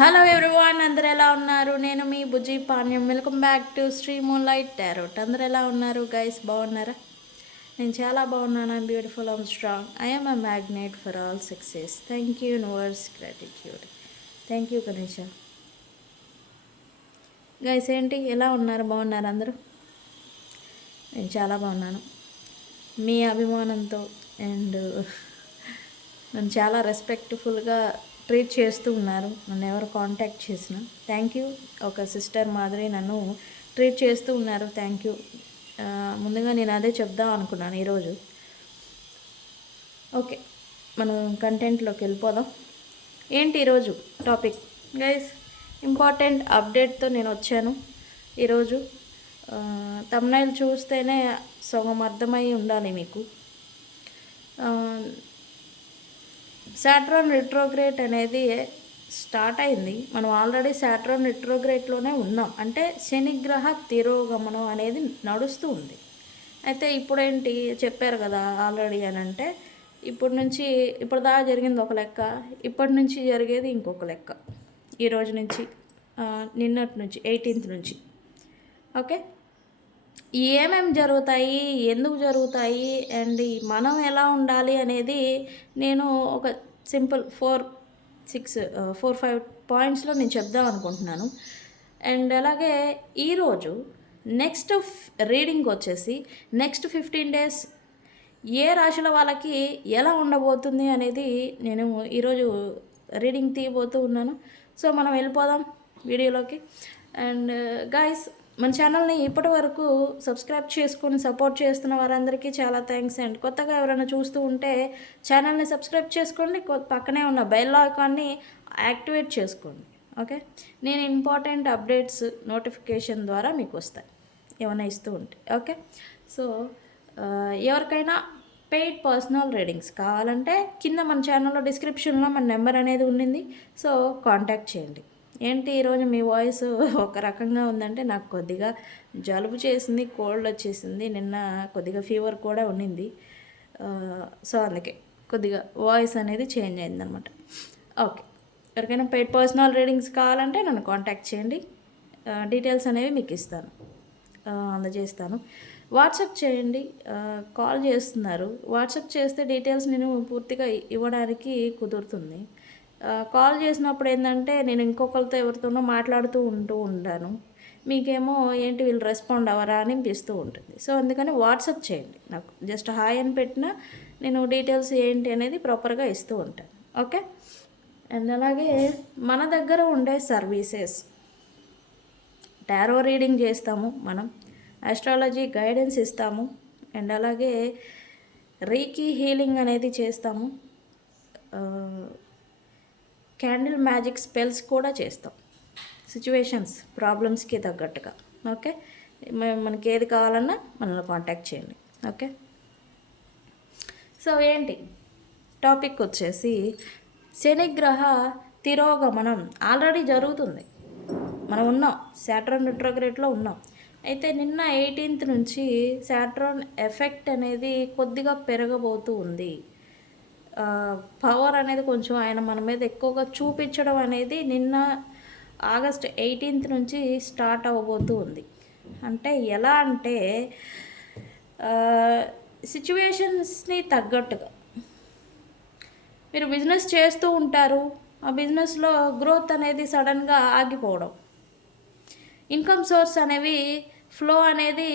Hello everyone, అందరు ఎలా ఉన్నారు? నేను మీ Bujji Panyam. Welcome back to Sri moonlight tarot. అందరు ఎలా ఉన్నారు గైస్? బాగున్నారా? నేను చాలా బాగున్నాను. I'm beautiful, I'm strong, I'm a magnet for all success. Thank you universe, gratitude. Thank you Ganesha. Guys ఏంటి ఎలా ఉన్నారు? బాగున్నారు అందరూ? నేను చాలా బాగున్నాను. మీ అభిమానంతో అండ్ నన్ను చాలా రెస్పెక్ట్ఫుల్గా ట్రీట్ చేస్తూ ఉన్నారు. నన్ను ఎవరు కాంటాక్ట్ చేసినా థ్యాంక్ యూ. ఒక సిస్టర్ మాదిరి నన్ను ట్రీట్ చేస్తూ ఉన్నారు. Thank you. ముందుగా నేను అదే చెప్దాం అనుకున్నాను ఈరోజు. ఓకే, మనం కంటెంట్లోకి వెళ్ళిపోదాం. ఏంటి ఈరోజు టాపిక్ గైస్? ఇంపార్టెంట్ అప్డేట్తో నేను వచ్చాను ఈరోజు. తమ్నైల్ చూస్తేనే సగం అర్థమై ఉండాలి మీకు. సాట్రాన్ రిట్రోగ్రేట్ అనేది స్టార్ట్ అయింది. మనం ఆల్రెడీ సాట్రాన్ రిట్రోగ్రేట్లోనే ఉన్నాం. అంటే శనిగ్రహ తిరోగమనం అనేది నడుస్తూ ఉంది. అయితే ఇప్పుడేంటి చెప్పారు కదా ఆల్రెడీ అని అంటే, ఇప్పుడు దాకా జరిగింది ఒక లెక్క, ఇప్పటి నుంచి జరిగేది ఇంకొక లెక్క. ఈరోజు నుంచి, నిన్నటి నుంచి 18th నుంచి. ఓకే, ఏమేమి జరుగుతాయి, ఎందుకు జరుగుతాయి, అండ్ మనం ఎలా ఉండాలి అనేది నేను ఒక సింపుల్ 4-5 పాయింట్స్లో నేను చెప్దాం అనుకుంటున్నాను. అండ్ అలాగే ఈరోజు నెక్స్ట్ రీడింగ్ వచ్చేసి నెక్స్ట్ 15 days ఏ రాశుల వాళ్ళకి ఎలా ఉండబోతుంది అనేది నేను ఈరోజు రీడింగ్ తీయబోతూ ఉన్నాను. సో మనం వెళ్ళిపోదాం వీడియోలోకి. అండ్ గైస్, మన ఛానల్ని ఇప్పటి వరకు సబ్స్క్రైబ్ చేసుకొని సపోర్ట్ చేస్తున్న వారందరికీ చాలా థ్యాంక్స్. అండ్ కొత్తగా ఎవరైనా చూస్తూ ఉంటే ఛానల్ని సబ్స్క్రైబ్ చేసుకోండి, పక్కనే ఉన్న బెల్ ఐకాన్ని యాక్టివేట్ చేసుకోండి. ఓకే, నేను ఇంపార్టెంట్ అప్డేట్స్ నోటిఫికేషన్ ద్వారా మీకు వస్తాయి ఏమైనా ఇస్తూ ఉంటే. ఓకే, సో ఎవరికైనా పెయిడ్ పర్సనల్ రీడింగ్స్ కావాలంటే కింద మన ఛానల్లో డిస్క్రిప్షన్లో మన నెంబర్ అనేది ఉండింది. సో కాంటాక్ట్ చేయండి. ఏంటి ఈరోజు మీ వాయిస్ ఒక రకంగా ఉందంటే, నాకు కొద్దిగా జలుబు చేసింది, కోల్డ్ వచ్చేసింది, నిన్న కొద్దిగా ఫీవర్ కూడా ఉండింది. సో అందుకే కొద్దిగా వాయిస్ అనేది చేంజ్ అయిందనమాట. ఓకే, ఎవరికైనా పెయిడ్ పర్సనల్ రీడింగ్స్ కావాలంటే నన్ను కాంటాక్ట్ చేయండి. డీటెయిల్స్ అనేవి మీకు ఇస్తాను, అందజేస్తాను. వాట్సాప్ చేయండి. కాల్ చేస్తున్నారు, వాట్సాప్ చేస్తే డీటెయిల్స్ నేను పూర్తిగా ఇవ్వడానికి కుదురుతుంది. కాల్ చేసినప్పుడు ఏంటంటే నేను ఇంకొకరితో ఎవరితోనో మాట్లాడుతూ ఉంటాను. మీకేమో ఏంటి వీళ్ళు రెస్పాండ్ అవ్వరా అని అనిపిస్తూ ఉంటుంది. సో అందుకని వాట్సాప్ చేయండి నాకు. జస్ట్ హాయ్ అని పెట్టినా నేను డీటెయిల్స్ ఏంటి అనేది ప్రాపర్గా ఇస్తూ ఉంటాను. ఓకే, అండ్ అలాగే మన దగ్గర ఉండే సర్వీసెస్, టారో రీడింగ్ చేస్తాము మనం, ఆస్ట్రాలజీ గైడెన్స్ ఇస్తాము, అండ్ అలాగే రీకీ హీలింగ్ అనేది చేస్తాము, క్యాండిల్ మ్యాజిక్ స్పెల్స్ కూడా చేస్తాం సిచ్యువేషన్స్ ప్రాబ్లమ్స్కి తగ్గట్టుగా. ఓకే, మనకి ఏది కావాలన్నా మనల్ని కాంటాక్ట్ చేయండి. ఓకే, సో ఏంటి టాపిక్ వచ్చేసి శనిగ్రహ తిరోగమనం ఆల్రెడీ జరుగుతుంది. మనం ఉన్నాం, సాటర్న్ రిట్రోగ్రేడ్లో ఉన్నాం. అయితే నిన్న 18th నుంచి సాటర్న్ ఎఫెక్ట్ అనేది కొద్దిగా పెరగబోతూ ఉంది. పవర్ అనేది కొంచెం ఆయన మన మీద ఎక్కువగా చూపించడం అనేది నిన్న ఆగస్ట్ 18th నుంచి స్టార్ట్ అవ్వబోతూ ఉంది. అంటే ఎలా అంటే సిచ్యువేషన్స్ని తగ్గట్టుగా మీరు బిజినెస్ చేస్తూ ఉంటారు. ఆ బిజినెస్లో గ్రోత్ అనేది సడన్గా ఆగిపోవడం, ఇన్కమ్ సోర్స్ అనేవి ఫ్లో అనేది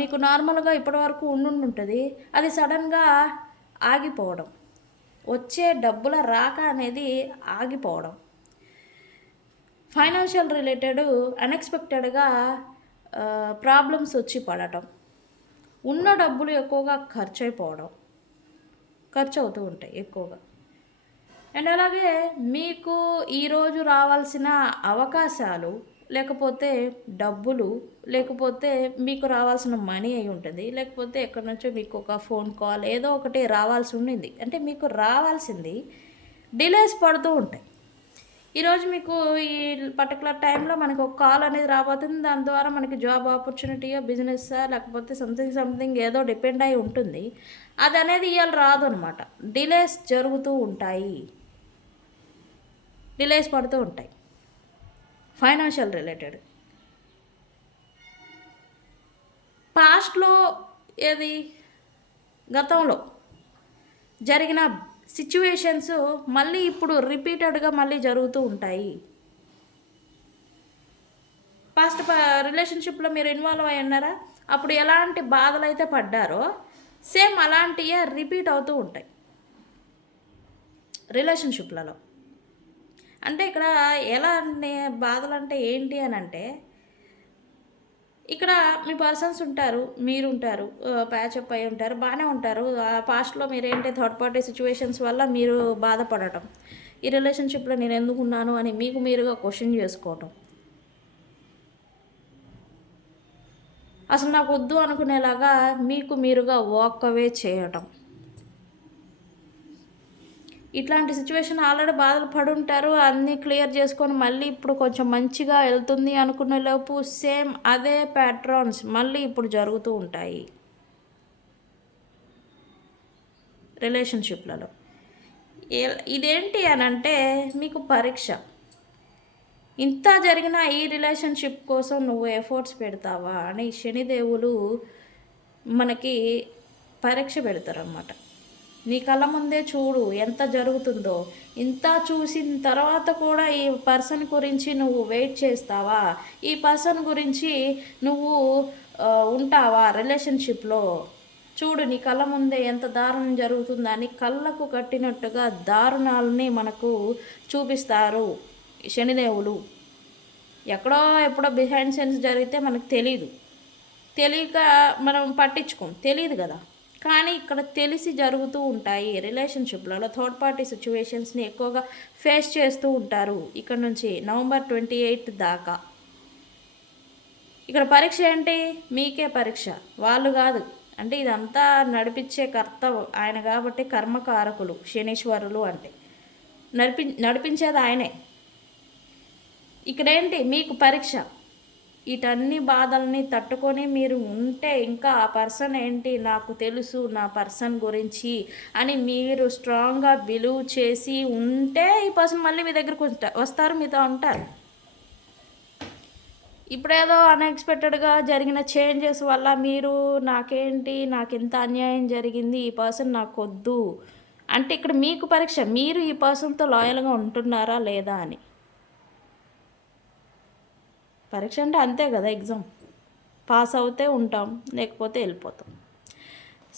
మీకు నార్మల్గా ఇప్పటివరకు ఉండుంటుంది, అది సడన్గా ఆగిపోవడం, వచ్చే డబ్బుల రాక అనేది ఆగిపోవడం, ఫైనాన్షియల్ రిలేటెడ్ అన్ఎక్స్పెక్టెడ్గా ప్రాబ్లమ్స్ వచ్చి పడటం, ఉన్న డబ్బులు ఎక్కువగా ఖర్చు అవుతూ ఉంటాయి ఎక్కువగా. అండ్ అలాగే మీకు ఈరోజు రావాల్సిన అవకాశాలు, లేకపోతే డబ్బులు, లేకపోతే మీకు రావాల్సిన మనీ అయి ఉంటుంది, లేకపోతే ఎక్కడి నుంచో మీకు ఒక ఫోన్ కాల్ ఏదో ఒకటి రావాల్సి ఉండింది. అంటే మీకు రావాల్సింది డిలేస్ పడుతూ ఉంటాయి. ఈరోజు మీకు ఈ పర్టికులర్ టైంలో మనకు ఒక కాల్ అనేది రాబోతుంది. దాని ద్వారా మనకి జాబ్ ఆపర్చునిటీయో బిజినెస్సా లేకపోతే సంథింగ్ ఏదో డిపెండ్ అయి ఉంటుంది. అది అనేది ఇవాళ రాదు అనమాట. డిలేస్ జరుగుతూ ఉంటాయి. డిలేస్ పడుతూ ఉంటాయి. ఫైనాన్షియల్ రిలేటెడ్ పాస్ట్లో ఏది గతంలో జరిగిన సిచ్యువేషన్స్ మళ్ళీ ఇప్పుడు రిపీటెడ్గా మళ్ళీ జరుగుతూ ఉంటాయి. పాస్ట్ రిలేషన్షిప్లో మీరు ఇన్వాల్వ్ అయి ఉన్నారా? అప్పుడు ఎలాంటి బాధలు అయితే పడ్డారో సేమ్ అలాంటివే రిపీట్ అవుతూ ఉంటాయి రిలేషన్షిప్లలో. అంటే ఇక్కడ ఎలా బాధలు అంటే ఏంటి అని అంటే, ఇక్కడ మీ పర్సన్స్ ఉంటారు, మీరు ఉంటారు, ప్యాచప్ అయి ఉంటారు, బాగానే ఉంటారు. పాస్ట్లో మీరేంటి థర్డ్ పార్టీ సిచ్యువేషన్స్ వల్ల మీరు బాధపడటం, ఈ రిలేషన్షిప్లో నేను ఎందుకు ఉన్నాను అని మీకు మీరుగా క్వశ్చన్ చేసుకోవటం, అసలు నాకు వద్దు అనుకునేలాగా మీకు మీరుగా వాక్ అవే చేయటం, ఇట్లాంటి సిచ్యువేషన్ ఆల్రెడీ బాధలు పడుంటారు. అన్నీ క్లియర్ చేసుకొని మళ్ళీ ఇప్పుడు కొంచెం మంచిగా వెళ్తుంది అనుకునే లోపు సేమ్ అదే ప్యాట్రన్స్ మళ్ళీ ఇప్పుడు జరుగుతూ ఉంటాయి రిలేషన్షిప్లలో. ఇదేంటి అని అంటే మీకు పరీక్ష. ఇంత జరిగిన ఈ రిలేషన్షిప్ కోసం నువ్వు ఎఫర్ట్స్ పెడతావా అని శనిదేవులు మనకి పరీక్ష పెడతారన్నమాట. నీ కళ్ళ ముందే చూడు ఎంత జరుగుతుందో. ఇంత చూసిన తర్వాత కూడా ఈ పర్సన్ గురించి నువ్వు వెయిట్ చేస్తావా? ఈ పర్సన్ గురించి నువ్వు ఉంటావా రిలేషన్షిప్లో? చూడు నీ కళ్ళ ముందే ఎంత దారుణం జరుగుతుందని కళ్ళకు కట్టినట్టుగా దారుణాలని మనకు చూపిస్తారు శనిదేవులు. ఎక్కడో ఎప్పుడో బిహైండ్ సెన్స్ జరిగితే మనకు తెలియక మనం పట్టించుకోం, తెలియదు కదా. కానీ ఇక్కడ తెలిసి జరుగుతూ ఉంటాయి రిలేషన్షిప్లలో. థర్డ్ పార్టీ సిచ్యువేషన్స్ని ఎక్కువగా ఫేస్ చేస్తూ ఉంటారు ఇక్కడ నుంచి నవంబర్ 28 దాకా. ఇక్కడ పరీక్ష ఏంటి? మీకే పరీక్ష, వాళ్ళు కాదు. అంటే ఇదంతా నడిపించే కర్త ఆయన కాబట్టి కర్మకారకులు శనీశ్వరులు అంటే నడిపించేది ఆయనే. ఇక్కడేంటి మీకు పరీక్ష. వీటన్ని బాధల్ని తట్టుకొని మీరు ఉంటే ఇంకా ఆ పర్సన్ ఏంటి నాకు తెలుసు నా పర్సన్ గురించి అని మీరు స్ట్రాంగ్గా బిలీవ్ చేసి ఉంటే ఈ పర్సన్ మళ్ళీ మీ దగ్గరకు వస్తారు, మీతో ఉంటారు. ఇప్పుడేదో అన్ఎక్స్పెక్టెడ్గా జరిగిన చేంజెస్ వల్ల మీరు నాకేంటి నాకు ఎంత అన్యాయం జరిగింది, ఈ పర్సన్ నాకు వద్దు అంటే ఇక్కడ మీకు పరీక్ష. మీరు ఈ పర్సన్తో లాయల్గా ఉంటున్నారా లేదా అని. పరీక్ష అంటే అంతే కదా, ఎగ్జామ్ పాస్ అవుతే ఉంటాం, లేకపోతే వెళ్ళిపోతాం.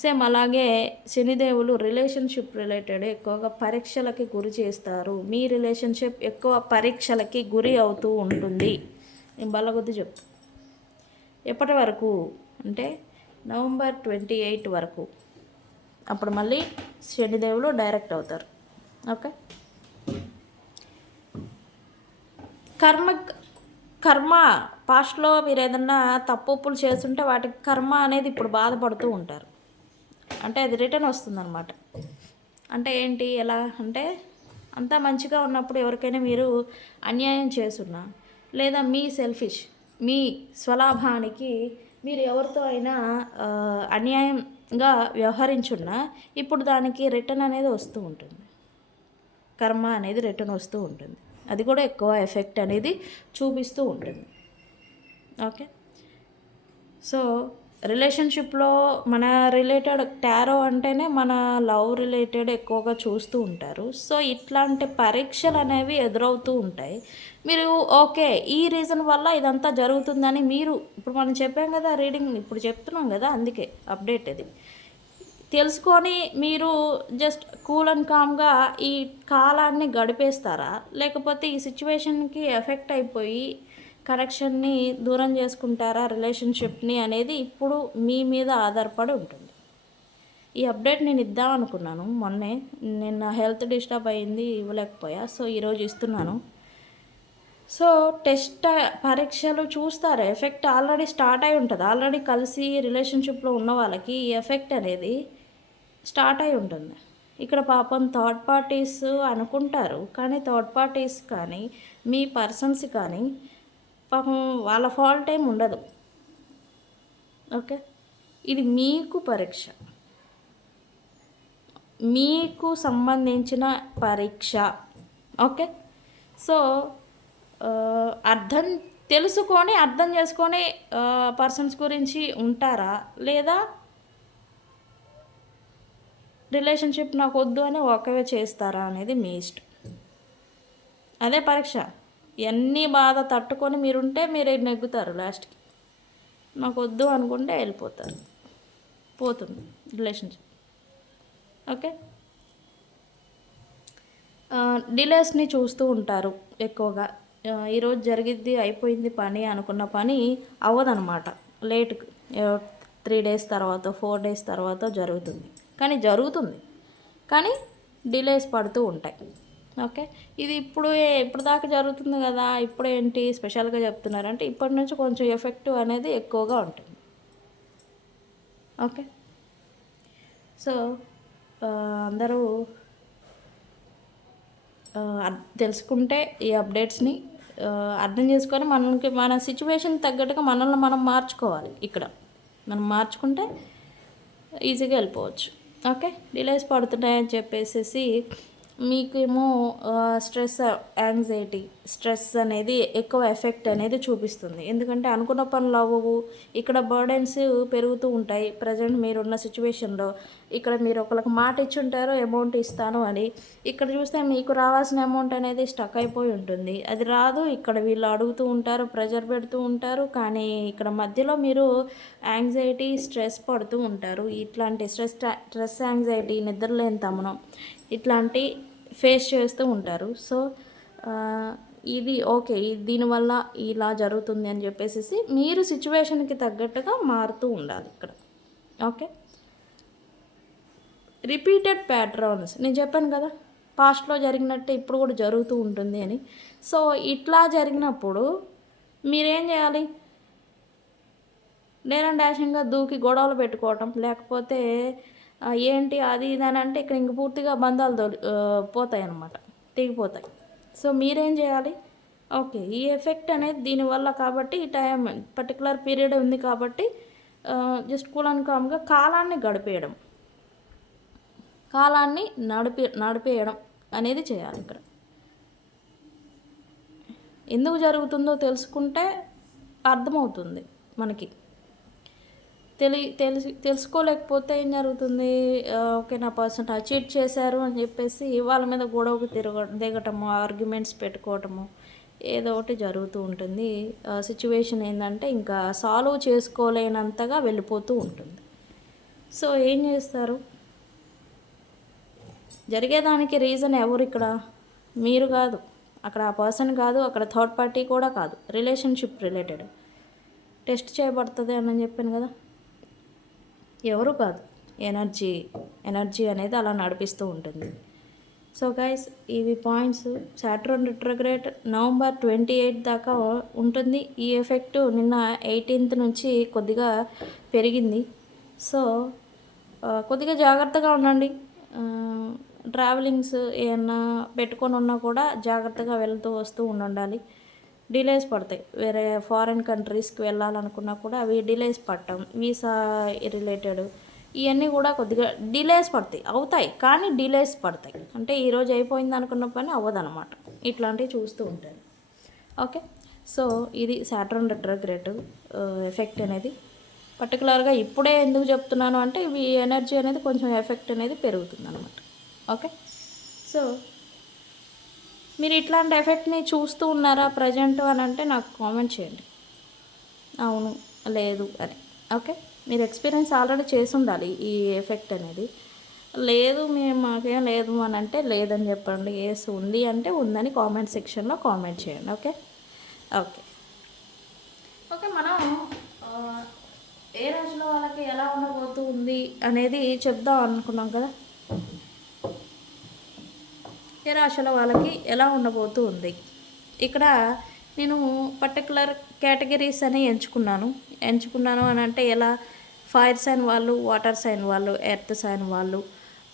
సేమ్ అలాగే శనిదేవులు రిలేషన్షిప్ రిలేటెడ్ ఎక్కువగా పరీక్షలకి గురి చేస్తారు. మీ రిలేషన్షిప్ ఎక్కువ పరీక్షలకి గురి అవుతూ ఉంటుంది. నేను బల్లగొద్ది చెప్తాను. ఎప్పటి వరకు అంటే నవంబర్ 28 వరకు. అప్పుడు మళ్ళీ శనిదేవులు డైరెక్ట్ అవుతారు. ఓకే. కర్మ పాస్ట్లో మీరు ఏదన్నా తప్పులు చేస్తుంటే వాటికి కర్మ అనేది ఇప్పుడు బాధపడుతూ ఉంటారు. అంటే అది రిటర్న్ వస్తుందన్నమాట. అంటే ఏంటి ఎలా అంటే అంతా మంచిగా ఉన్నప్పుడు ఎవరికైనా మీరు అన్యాయం చేస్తున్నా లేదా మీ సెల్ఫిష్ మీ స్వలాభానికి మీరు ఎవరితో అయినా అన్యాయంగా వ్యవహరించున్నా ఇప్పుడు దానికి రిటర్న్ అనేది వస్తూ ఉంటుంది. కర్మ అనేది రిటర్న్ వస్తూ ఉంటుంది. అది కూడా ఎక్కువ ఎఫెక్ట్ అనేది చూపిస్తూ ఉంటుంది. ఓకే. సో రిలేషన్షిప్లో మన రిలేటెడ్ టారో అంటేనే మన లవ్ రిలేటెడ్ ఎక్కువగా చూస్తూ ఉంటారు. సో ఇట్లాంటి పరీక్షలు అనేవి ఎదురవుతూ ఉంటాయి. మీరు ఓకే ఈ రీజన్ వల్ల ఇదంతా జరుగుతుందని మీరు ఇప్పుడు మనం చెప్పాం కదా, రీడింగ్ ఇప్పుడు చెప్తున్నాం కదా, అందుకే అప్డేట్ అది తెలుసుకొని మీరు జస్ట్ కూల్ అండ్ కామ్గా ఈ కాలాన్ని గడిపేస్తారా, లేకపోతే ఈ సిచ్యువేషన్కి ఎఫెక్ట్ అయిపోయి కనెక్షన్ని దూరం చేసుకుంటారా రిలేషన్షిప్ని అనేది ఇప్పుడు మీ మీద ఆధారపడి ఉంటుంది. ఈ అప్డేట్ నేను ఇద్దాం అనుకున్నాను మొన్నే, నిన్న హెల్త్ డిస్టర్బ్ అయింది ఇవ్వలేకపోయా. సో ఈరోజు ఇస్తున్నాను. సో టెస్ట్ పరీక్షలు చూస్తారు. ఎఫెక్ట్ ఆల్రెడీ స్టార్ట్ అయి ఉంటుంది. ఆల్రెడీ కలిసి రిలేషన్షిప్లో ఉన్న వాళ్ళకి ఈ ఎఫెక్ట్ అనేది స్టార్ట్ అయి ఉంటుంది. ఇక్కడ పాపం థర్డ్ పార్టీస్ అనుకుంటారు, కానీ థర్డ్ పార్టీస్ కానీ మీ పర్సన్స్ కానీ పాపం వాళ్ళ ఫాల్ట్ ఏం ఉండదు. ఓకే. ఇది మీకు పరీక్ష, మీకు సంబంధించిన పరీక్ష. ఓకే. సో అర్థం తెలుసుకొని అర్థం చేసుకొని పర్సన్స్ గురించి ఉంటారా, లేదా రిలేషన్షిప్ నాకు వద్దు అని ఒకవే చేస్తారా అనేది మీ ఇష్టం. అదే పరీక్ష. ఎన్ని బాధ తట్టుకొని మీరుంటే మీరు నెగ్గుతారు. లాస్ట్కి నాకు వద్దు అనుకుంటే వెళ్ళిపోతారు, పోతుంది రిలేషన్షిప్. ఓకే. డిలేస్ని చూస్తూ ఉంటారు ఎక్కువగా. ఈరోజు జరిగిద్ది అయిపోయింది పని అనుకున్న పని అవ్వదనమాట. లేట్కి 3 days తర్వాత 4 days తర్వాత జరుగుతుంది. కానీ డిలేస్ పడుతూ ఉంటాయి. ఓకే. ఇది ఇప్పుడు దాకా జరుగుతుంది కదా, ఇప్పుడు ఏంటి స్పెషల్గా చెప్తున్నారంటే ఇప్పటి నుంచి కొంచెం ఎఫెక్టివ్ అనేది ఎక్కువగా ఉంటుంది. ఓకే. సో అందరూ తెలుసుకుంటే ఈ అప్డేట్స్ని అర్థం చేసుకొని మన సిచ్యువేషన్ తగ్గట్టుగా మనల్ని మనం మార్చుకోవాలి. ఇక్కడ మనం మార్చుకుంటే ఈజీగా వెళ్ళిపోవచ్చు. ఓకే. డిలేస్ పడుతున్నాయని చెప్పేసి మీకేమో స్ట్రెస్ అనేది ఎక్కువ ఎఫెక్ట్ అనేది చూపిస్తుంది. ఎందుకంటే అనుకున్న పనులు అవ్వవు. ఇక్కడ బర్డెన్స్ పెరుగుతూ ఉంటాయి. ప్రజెంట్ మీరున్న సిచ్యువేషన్లో ఇక్కడ మీరు ఒకరికి మాట ఇచ్చి ఉంటారు అమౌంట్ ఇస్తాను అని. ఇక్కడ చూస్తే మీకు రావాల్సిన అమౌంట్ అనేది స్టక్ అయిపోయి ఉంటుంది, అది రాదు. ఇక్కడ వీళ్ళు అడుగుతూ ఉంటారు, ప్రెజర్ పెడుతూ ఉంటారు, కానీ ఇక్కడ మధ్యలో మీరు యాంగ్జైటీ స్ట్రెస్ పడుతూ ఉంటారు. ఇట్లాంటి స్ట్రెస్ యాంగ్జైటీ నిద్రలేని తమనం ఇట్లాంటి ఫేస్ చేస్తూ ఉంటారు. సో ఇది ఓకే, దీనివల్ల ఇలా జరుగుతుంది అని చెప్పేసి మీరు సిచ్యువేషన్కి తగ్గట్టుగా మారుతూ ఉండాలి ఇక్కడ. ఓకే. రిపీటెడ్ ప్యాట్రన్స్ నేను చెప్పాను కదా, పాస్ట్లో జరిగినట్టే ఇప్పుడు కూడా జరుగుతూ ఉంటుంది అని. సో ఇట్లా జరిగినప్పుడు మీరేం చేయాలి? డాషింగ్గా దూకి గొడవలు పెట్టుకోవటం, లేకపోతే ఏంటి అది ఇది అని అంటే ఇక్కడ ఇంక పూర్తిగా బంధాలు పోతాయి అన్నమాట, తెగిపోతాయి. సో మీరేం చేయాలి? ఓకే, ఈ ఎఫెక్ట్ అనేది దీనివల్ల కాబట్టి ఈ టైం పర్టికులర్ పీరియడ్ ఉంది కాబట్టి జస్ట్ కూల్ అండ్ కామ్గా కాలాన్ని నడిపేయడం అనేది చేయాలి. ఇక్కడ ఎందుకు జరుగుతుందో తెలుసుకుంటే అర్థమవుతుంది మనకి. తెలుసుకోలేకపోతే ఏం జరుగుతుంది? ఓకే, నా పర్సన్ చీట్ చేశారు అని చెప్పేసి వాళ్ళ మీద గొడవకు దిగటము, ఆర్గ్యుమెంట్స్ పెట్టుకోవటము, ఏదో ఒకటి జరుగుతూ ఉంటుంది. సిచ్యువేషన్ ఏంటంటే ఇంకా సాల్వ్ చేసుకోలేనంతగా వెళ్ళిపోతూ ఉంటుంది. సో ఏం చేస్తారు? జరిగేదానికి రీజన్ ఎవరు ఇక్కడ? మీరు కాదు, అక్కడ ఆ పర్సన్ కాదు, అక్కడ థర్డ్ పార్టీ కూడా కాదు, రిలేషన్షిప్ రిలేటెడ్ టెస్ట్ చేయబడుతుంది అని చెప్పాను కదా. ఎవరు కాదు, ఎనర్జీ అనేది అలా నడిపిస్తూ ఉంటుంది. సో గైస్, ఇవి పాయింట్స్. సాటర్న్ రిట్రోగ్రేడ్ November 28 దాకా ఉంటుంది. ఈ ఎఫెక్ట్ నిన్న 18th నుంచి కొద్దిగా పెరిగింది. సో కొద్దిగా జాగ్రత్తగా ఉండండి. ట్రావెలింగ్స్ ఏమన్నా పెట్టుకొని ఉన్నా కూడా జాగ్రత్తగా వెళ్తూ వస్తూ ఉండాలి. డిలేస్ పడతాయి. వేరే ఫారిన్ కంట్రీస్కి వెళ్ళాలనుకున్నా కూడా అవి డిలేస్ పడటం, వీసా రిలేటెడ్ ఇవన్నీ కూడా కొద్దిగా డిలేస్ అవుతాయి, కానీ డిలేస్ పడతాయి. అంటే ఈరోజు అయిపోయింది అనుకున్న పని అవ్వదన్నమాట. ఇట్లాంటివి చూస్తూ ఉంటారు. ఓకే. సో ఇది సాటర్న్ రెట్రోగ్రేడ్ ఎఫెక్ట్ అనేది. పర్టికులర్గా ఇప్పుడే ఎందుకు చెప్తున్నాను అంటే ఇవి ఎనర్జీ అనేది కొంచెం ఎఫెక్ట్ అనేది పెరుగుతుంది అనమాట. ఓకే. సో మీరు ఇట్లాంటి ఎఫెక్ట్ని చూస్తూ ఉన్నారా ప్రజెంట్ అని అంటే నాకు కామెంట్ చేయండి, అవును లేదు అని. ఓకే. మీరు ఎక్స్పీరియన్స్ ఆల్రెడీ చేసి ఉండాలి ఈ ఎఫెక్ట్ అనేది. లేదు మాకేం లేదు అని అంటే లేదని చెప్పండి. ఏస్ ఉంది అంటే ఉందని కామెంట్ సెక్షన్లో కామెంట్ చేయండి. ఓకే. మనం ఏ రాశిలో వాళ్ళకి ఎలా ఉండబోతుంది అనేది చెప్దాం అనుకున్నాం కదా. ఏ రాశిలో వాళ్ళకి ఎలా ఉండబోతూ ఉంది. ఇక్కడ నేను పర్టికులర్ కేటగిరీస్ అని ఎంచుకున్నాను అని అంటే ఎలా? ఫైర్ సైన్ వాళ్ళు, వాటర్ సైన్ వాళ్ళు, ఎర్త్ సైన్ వాళ్ళు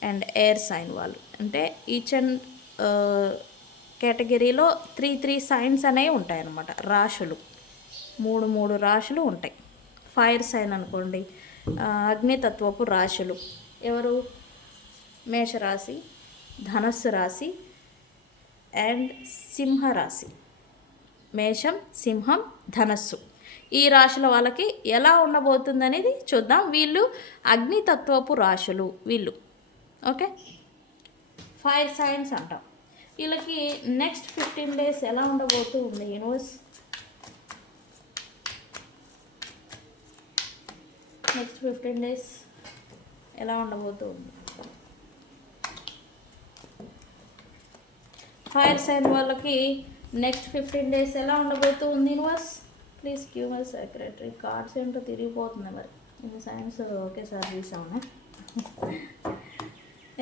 అండ్ ఎయిర్ సైన్ వాళ్ళు. అంటే ఈచ్ అండ్ కేటగిరీలో 3 సైన్స్ అనేవి ఉంటాయి అన్నమాట. రాశులు 3 రాశులు ఉంటాయి. ఫైర్ సైన్ అనుకోండి, అగ్నితత్వపు రాశులు ఎవరు? మేషరాశి, ధనస్సు రాశి, అండ్ సింహరాశి. మేషం, సింహం, ధనస్సు ఈ రాశుల వాళ్ళకి ఎలా ఉండబోతుంది అనేది చూద్దాం. వీళ్ళు అగ్నితత్వపు రాశులు వీళ్ళు. ఓకే, ఫైర్ సైన్స్ అంటాం. వీళ్ళకి నెక్స్ట్ 15 days ఎలా ఉండబోతూ ఉంది యూనివర్స్? నెక్స్ట్ 15 days ఎలా ఉండబోతూ ఉంది? ఫైర్ సైన్ వాళ్ళకి నెక్స్ట్ 15 days ఎలా ఉండబోతూ ఉంది universe? Please give my secretary. Cards ఏంటో తిరిగిపోతుంది మరి, ఇన్ని సైన్స్ ఒకేసారి తీసాము.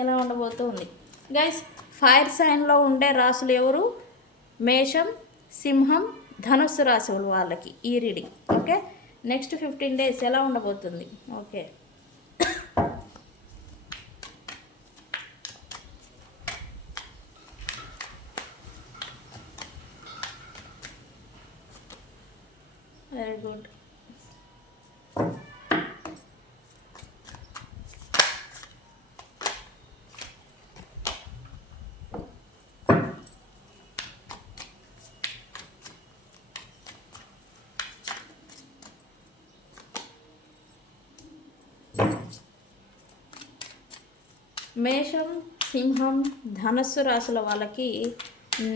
ఎలా ఉండబోతూ ఉంది గైస్? ఫైర్ సైన్లో ఉండే రాశులు ఎవరు? మేషం, సింహం, ధనుస్సు రాశుల వాళ్ళకి ఈ రీడింగ్. ఓకే, నెక్స్ట్ 15 days ఎలా ఉండబోతుంది? Okay, very good. మేషం, సింహం, ధనస్సు రాశుల వాళ్ళకి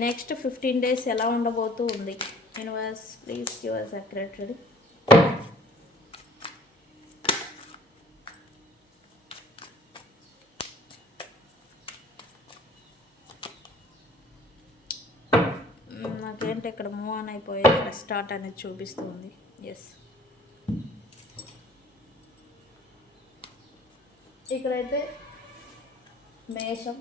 నెక్స్ట్ 15 days ఎలా ఉండబోతూ ఉంది universe? Please give us secretary. నాకేంటి ఇక్కడ మూవ్ ఆన్ అయిపోయి ఇక్కడ స్టార్ట్ అనేది చూపిస్తుంది. ఎస్, ఇక్కడైతే మేషం,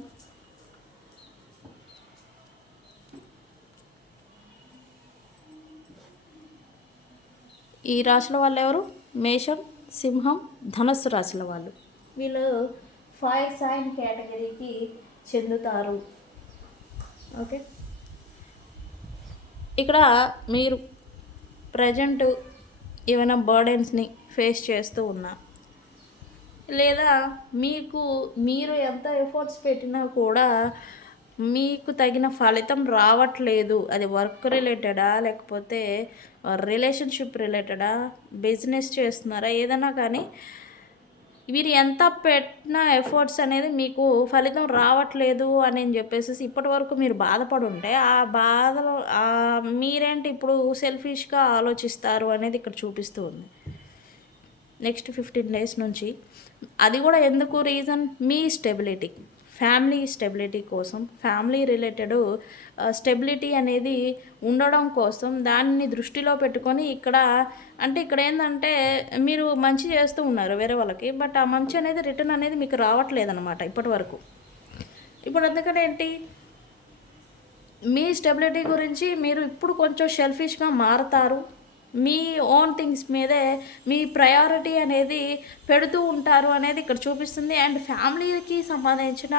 ఈ రాశుల వాళ్ళు ఎవరు? మేషం, సింహం, ధనస్సు రాశుల వాళ్ళు. వీళ్ళు ఫైర్ సైన్ కేటగిరీకి చెందుతారు. ఓకే, ఇక్కడ మీరు ప్రజెంట్ ఏమైనా బర్డెన్స్ని ఫేస్ చేస్తూ ఉన్నా, లేదా మీరు ఎంత ఎఫర్ట్స్ పెట్టినా కూడా మీకు తగిన ఫలితం రావట్లేదు, అది వర్క్ రిలేటెడా లేకపోతే రిలేషన్షిప్ రిలేటెడా, బిజినెస్ చేస్తున్నారా, ఏదైనా కానీ మీరు ఎంత పెట్టిన ఎఫర్ట్స్ అనేది మీకు ఫలితం రావట్లేదు అని చెప్పేసి ఇప్పటి వరకు మీరు బాధపడి ఉంటే, ఆ బాధలో మీరేంటి ఇప్పుడు సెల్ఫిష్గా ఆలోచిస్తారు అనేది ఇక్కడ చూపిస్తూ ఉంది నెక్స్ట్ 15 days నుంచి. అది కూడా ఎందుకు రీజన్? మీ స్టెబిలిటీ, ఫ్యామిలీ స్టెబిలిటీ కోసం, ఫ్యామిలీ రిలేటెడ్ స్టెబిలిటీ అనేది ఉండడం కోసం దాన్ని దృష్టిలో పెట్టుకొని ఇక్కడ అంటే ఇక్కడ ఏంటంటే మీరు మంచి చేస్తూ ఉన్నారు వేరే వాళ్ళకి, బట్ ఆ మంచి అనేది రిటర్న్ అనేది మీకు రావట్లేదన్నమాట ఇప్పటి వరకు. ఇప్పుడు అందుకని ఏంటి, మీ స్టెబిలిటీ గురించి మీరు ఇప్పుడు కొంచెం సెల్ఫిష్గా మారుతారు, మీ ఓన్ థింగ్స్ మీదే మీ ప్రయారిటీ అనేది పెడుతూ ఉంటారు అనేది ఇక్కడ చూపిస్తుంది. అండ్ ఫ్యామిలీకి సంబంధించిన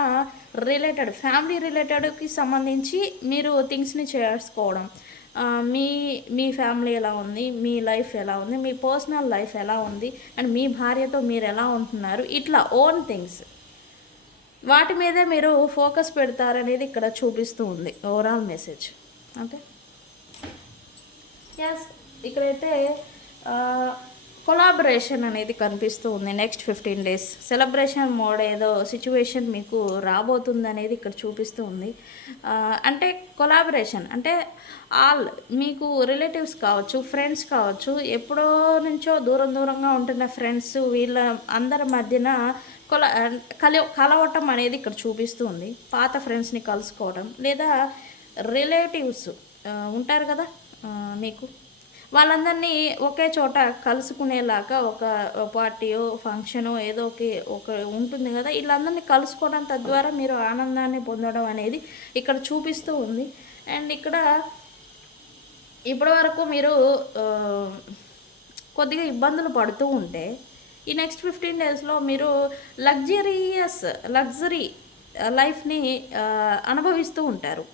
ఫ్యామిలీ రిలేటెడ్కి సంబంధించి మీరు థింగ్స్ని చేసుకోవడం, మీ మీ ఫ్యామిలీ ఎలా ఉంది, మీ లైఫ్ ఎలా ఉంది, మీ పర్సనల్ లైఫ్ ఎలా ఉంది, అండ్ మీ భార్యతో మీరు ఎలా ఉంటున్నారు, ఇట్లా ఓన్ థింగ్స్ వాటి మీదే మీరు ఫోకస్ పెడతారనేది ఇక్కడ చూపిస్తూ ఉంది ఓవరాల్ మెసేజ్. ఓకే, ఎస్, ఇక్కడైతే కొలాబరేషన్ అనేది కనిపిస్తూ ఉంది నెక్స్ట్ 15 days. సెలబ్రేషన్ మోడ్ ఏదో సిచ్యువేషన్ మీకు రాబోతుంది అనేది ఇక్కడ చూపిస్తూ ఉంది. అంటే కొలాబరేషన్ అంటే ఆల్ మీకు రిలేటివ్స్ కావచ్చు, ఫ్రెండ్స్ కావచ్చు, ఎప్పుడో నుంచో దూరంగా ఉంటున్న ఫ్రెండ్స్ వీళ్ళ అందరి మధ్యన కలవటం అనేది ఇక్కడ చూపిస్తూ ఉంది. పాత ఫ్రెండ్స్ని కలుసుకోవడం, లేదా రిలేటివ్స్ ఉంటారు కదా మీకు, వాళ్ళందరినీ ఒకే చోట కలుసుకునేలాగా ఒక పార్టీయో ఫంక్షనో ఏదో ఒక ఉంటుంది కదా, వీళ్ళందరినీ కలుసుకోవడం తద్వారా మీరు ఆనందాన్ని పొందడం అనేది ఇక్కడ చూపిస్తూ ఉంది. అండ్ ఇక్కడ ఇప్పటివరకు మీరు కొద్దిగా ఇబ్బందులు పడుతూ ఉంటే ఈ నెక్స్ట్ 15 daysలో మీరు లగ్జరీ లైఫ్ని అనుభవిస్తూ ఉంటారు.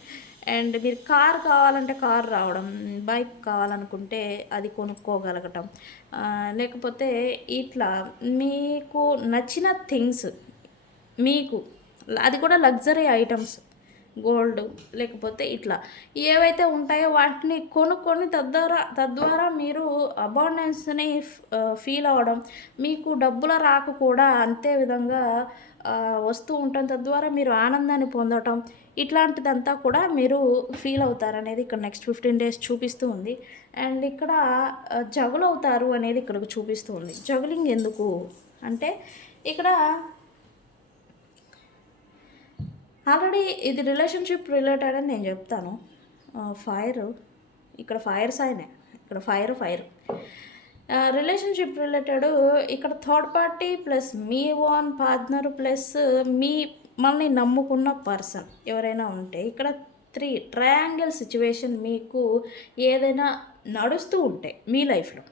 అండ్ మీరు కార్ కావాలంటే కార్ రావడం, బైక్ కావాలనుకుంటే అది కొనుక్కోగలగటం, లేకపోతే ఇట్లా మీకు నచ్చిన థింగ్స్, మీకు అది కూడా లగ్జరీ ఐటమ్స్ గోల్డ్ లేకపోతే ఇట్లా ఏవైతే ఉంటాయో వాటిని కొనుక్కొని తద్వారా మీరు అబాండెన్స్ని ఫీల్ అవ్వడం, మీకు డబ్బుల రాక కూడా అంతే విధంగా వస్తూ ఉంటాం. తద్వారా మీరు ఆనందాన్ని పొందటం ఇట్లాంటిదంతా కూడా మీరు ఫీల్ అవుతారనేది ఇక్కడ నెక్స్ట్ 15 డేస్ చూపిస్తూ ఉంది. అండ్ ఇక్కడ జగుల్ అవుతారు అనేది ఇక్కడికి చూపిస్తూ ఉంది. జగులింగ్ ఎందుకు అంటే ఇక్కడ ఆల్రెడీ ఇది రిలేషన్షిప్ రిలేటెడ్ అని నేను చెప్తాను. ఫైర్ ఇక్కడ ఫైర్ సైనే, ఇక్కడ ఫైర్ రిలేషన్షిప్ రిలేటెడ్ ఇక్కడ థర్డ్ పార్టీ ప్లస్ మీ ఓన్ పార్ట్నర్ ప్లస్ మీ మనల్ని నమ్ముకున్న పర్సన్ ఎవరైనా ఉంటే ఇక్కడ 3 ట్రయాంగిల్ సిచ్యువేషన్ మీకు ఏదైనా నడుస్తూ ఉంటే మీ లైఫ్లో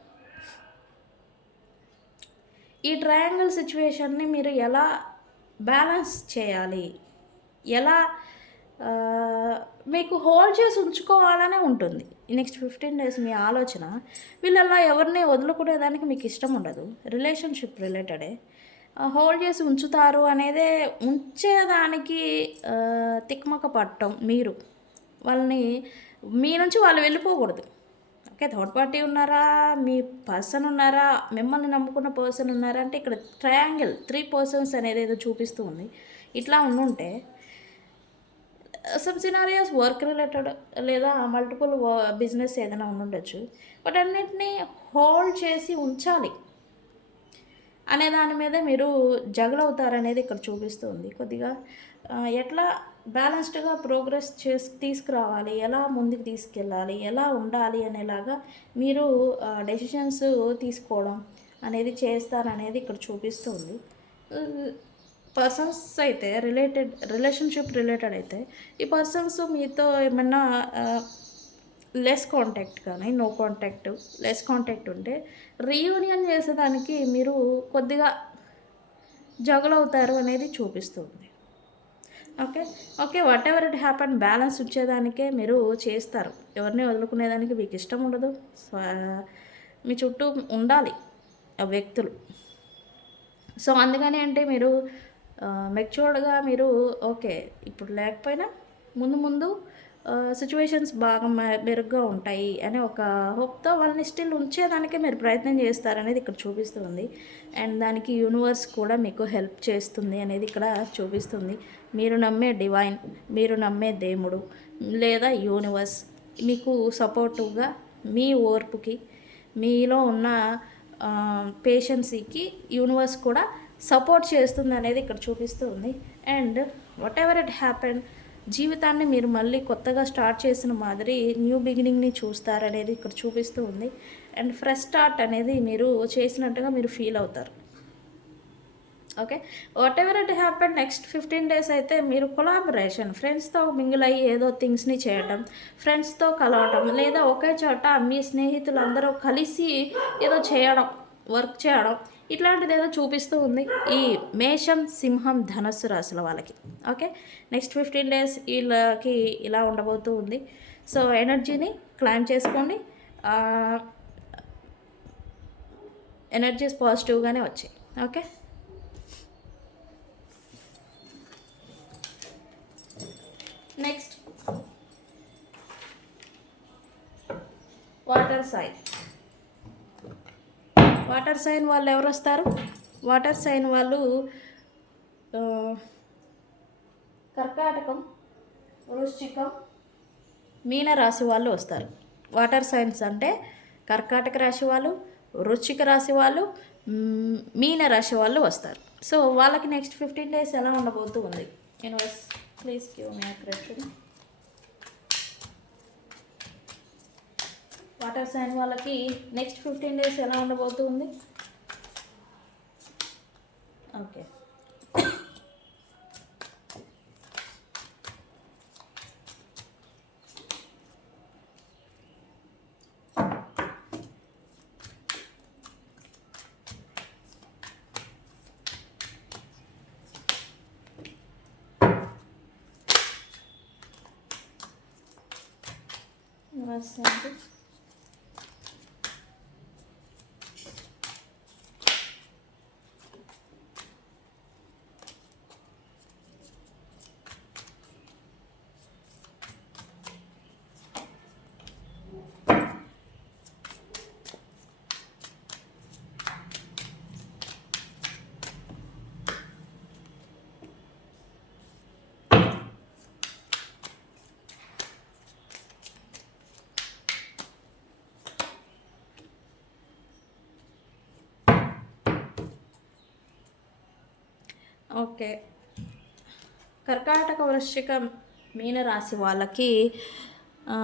ఈ ట్రయాంగిల్ సిచ్యువేషన్ని మీరు ఎలా బ్యాలెన్స్ చేయాలి, ఎలా మీకు హోల్డ్ చేసి ఉంచుకోవాలనే ఉంటుంది నెక్స్ట్ 15 డేస్ మీ ఆలోచన. వీళ్ళలా ఎవరిని వదులుకునేదానికి మీకు ఇష్టం ఉండదు, రిలేషన్షిప్ రిలేటెడే హోల్డ్ చేసి ఉంచుతారు అనేదే. ఉంచేదానికి తిక్మక పట్టడం, మీరు వాళ్ళని మీ నుంచి వాళ్ళు వెళ్ళిపోకూడదు. ఓకే, థర్డ్ పార్టీ ఉన్నారా, మీ పర్సన్ ఉన్నారా, మిమ్మల్ని నమ్ముకున్న పర్సన్ ఉన్నారా అంటే ఇక్కడ ట్రయాంగిల్ 3 పర్సన్స్ అనేది ఏదో చూపిస్తూ ఉంది. ఇట్లా ఉండుంటే సమ్ సినారియోస్ వర్క్ రిలేటెడ్ లేదా మల్టిపుల్ బిజినెస్ ఏదైనా ఉండుండొచ్చు. బట్ అన్నిటినీ హోల్డ్ చేసి ఉంచాలి అనే దాని మీదే మీరు జగల్ అవుతారనేది ఇక్కడ చూపిస్తుంది. కొద్దిగా ఎట్లా బ్యాలెన్స్డ్గా ప్రోగ్రెస్ తీసుకురావాలి, ఎలా ముందుకు తీసుకెళ్ళాలి, ఎలా ఉండాలి అనేలాగా మీరు డెసిషన్స్ తీసుకోవడం అనేది చేస్తారనేది ఇక్కడ చూపిస్తుంది. పర్సన్స్ అయితే రిలేషన్షిప్ రిలేటెడ్ అయితే ఈ పర్సన్స్ మీతో ఏమన్నా లెస్ కాంటాక్ట్ కానీ నో కాంటాక్ట్ లెస్ కాంటాక్ట్ ఉంటే రీయూనియన్ చేసేదానికి మీరు కొద్దిగా జగల్ అవుతారు అనేది చూపిస్తుంది. Okay whatever it happen balance ఉంచేదానికే మీరు చేస్తారు. ఎవరిని వదులుకునేదానికి మీకు ఇష్టం ఉండదు. మీ చుట్టూ ఉండాలి ఆ వ్యక్తులు. సో అందుకని అంటే మీరు మెచ్యూర్డ్గా మీరు ఓకే ఇప్పుడు లేకపోయినా ముందు సిచ్యువేషన్స్ బాగా మెరుగ్గా ఉంటాయి అనే ఒక హోప్తో వాళ్ళని స్టిల్ ఉంచేదానికే మీరు ప్రయత్నం చేస్తారనేది ఇక్కడ చూపిస్తుంది. అండ్ దానికి యూనివర్స్ కూడా మీకు హెల్ప్ చేస్తుంది అనేది ఇక్కడ చూపిస్తుంది. మీరు నమ్మే డివైన్, మీరు నమ్మే దేవుడు లేదా యూనివర్స్ మీకు సపోర్టివ్గా మీ ఓర్పుకి మీలో ఉన్న పేషెన్సీకి యూనివర్స్ కూడా సపోర్ట్ చేస్తుంది అనేది ఇక్కడ చూపిస్తూ ఉంది. And what ever it happen జీవితాన్ని మీరు మళ్ళీ కొత్తగా స్టార్ట్ చేసిన మాదిరి న్యూ బిగినింగ్ని చూస్తారనేది ఇక్కడ చూపిస్తూ ఉంది. అండ్ ఫ్రెష్ స్టార్ట్ అనేది మీరు చేసినట్టుగా మీరు ఫీల్ అవుతారు. Okay whatever it happen next 15 days అయితే మీరు కొలాబరేషన్ ఫ్రెండ్స్తో మింగిల్ అయ్యి ఏదో థింగ్స్ని చేయడం, ఫ్రెండ్స్తో కలవటం లేదా ఒకే చోట మీ స్నేహితులందరూ కలిసి ఏదో చేయడం, వర్క్ చేయడం ఇట్లాంటిది ఏదో చూపిస్తూ ఉంది ఈ మేషం, సింహం, ధనస్సు రాశుల వాళ్ళకి. ఓకే నెక్స్ట్ 15 డేస్ వీళ్ళకి ఇలా ఉండబోతూ ఉంది. సో ఎనర్జీని క్లైమ్ చేసుకోండి. ఎనర్జీస్ పాజిటివ్గానే వచ్చాయి. Okay next water sign. Water sign వాళ్ళు ఎవరు వస్తారు? వాటర్ సైన్ వాళ్ళు కర్కాటకం, వృశ్చికం, మీన రాశి వాళ్ళు వస్తారు. వాటర్ సైన్స్ అంటే కర్కాటక రాశి వాళ్ళు, వృశ్చిక రాశి వాళ్ళు, మీన రాశి వాళ్ళు వస్తారు. సో వాళ్ళకి నెక్స్ట్ 15 డేస్ ఎలా ఉండబోతూ ఉంది? Universe please give me a question. Water sign వాళ్ళకి నెక్స్ట్ 15 డేస్ ఎలా ఉండబోతుంది? Okay okay. కర్కాటక, వృశ్చిక, మీన రాశి వాళ్ళకి ఆ,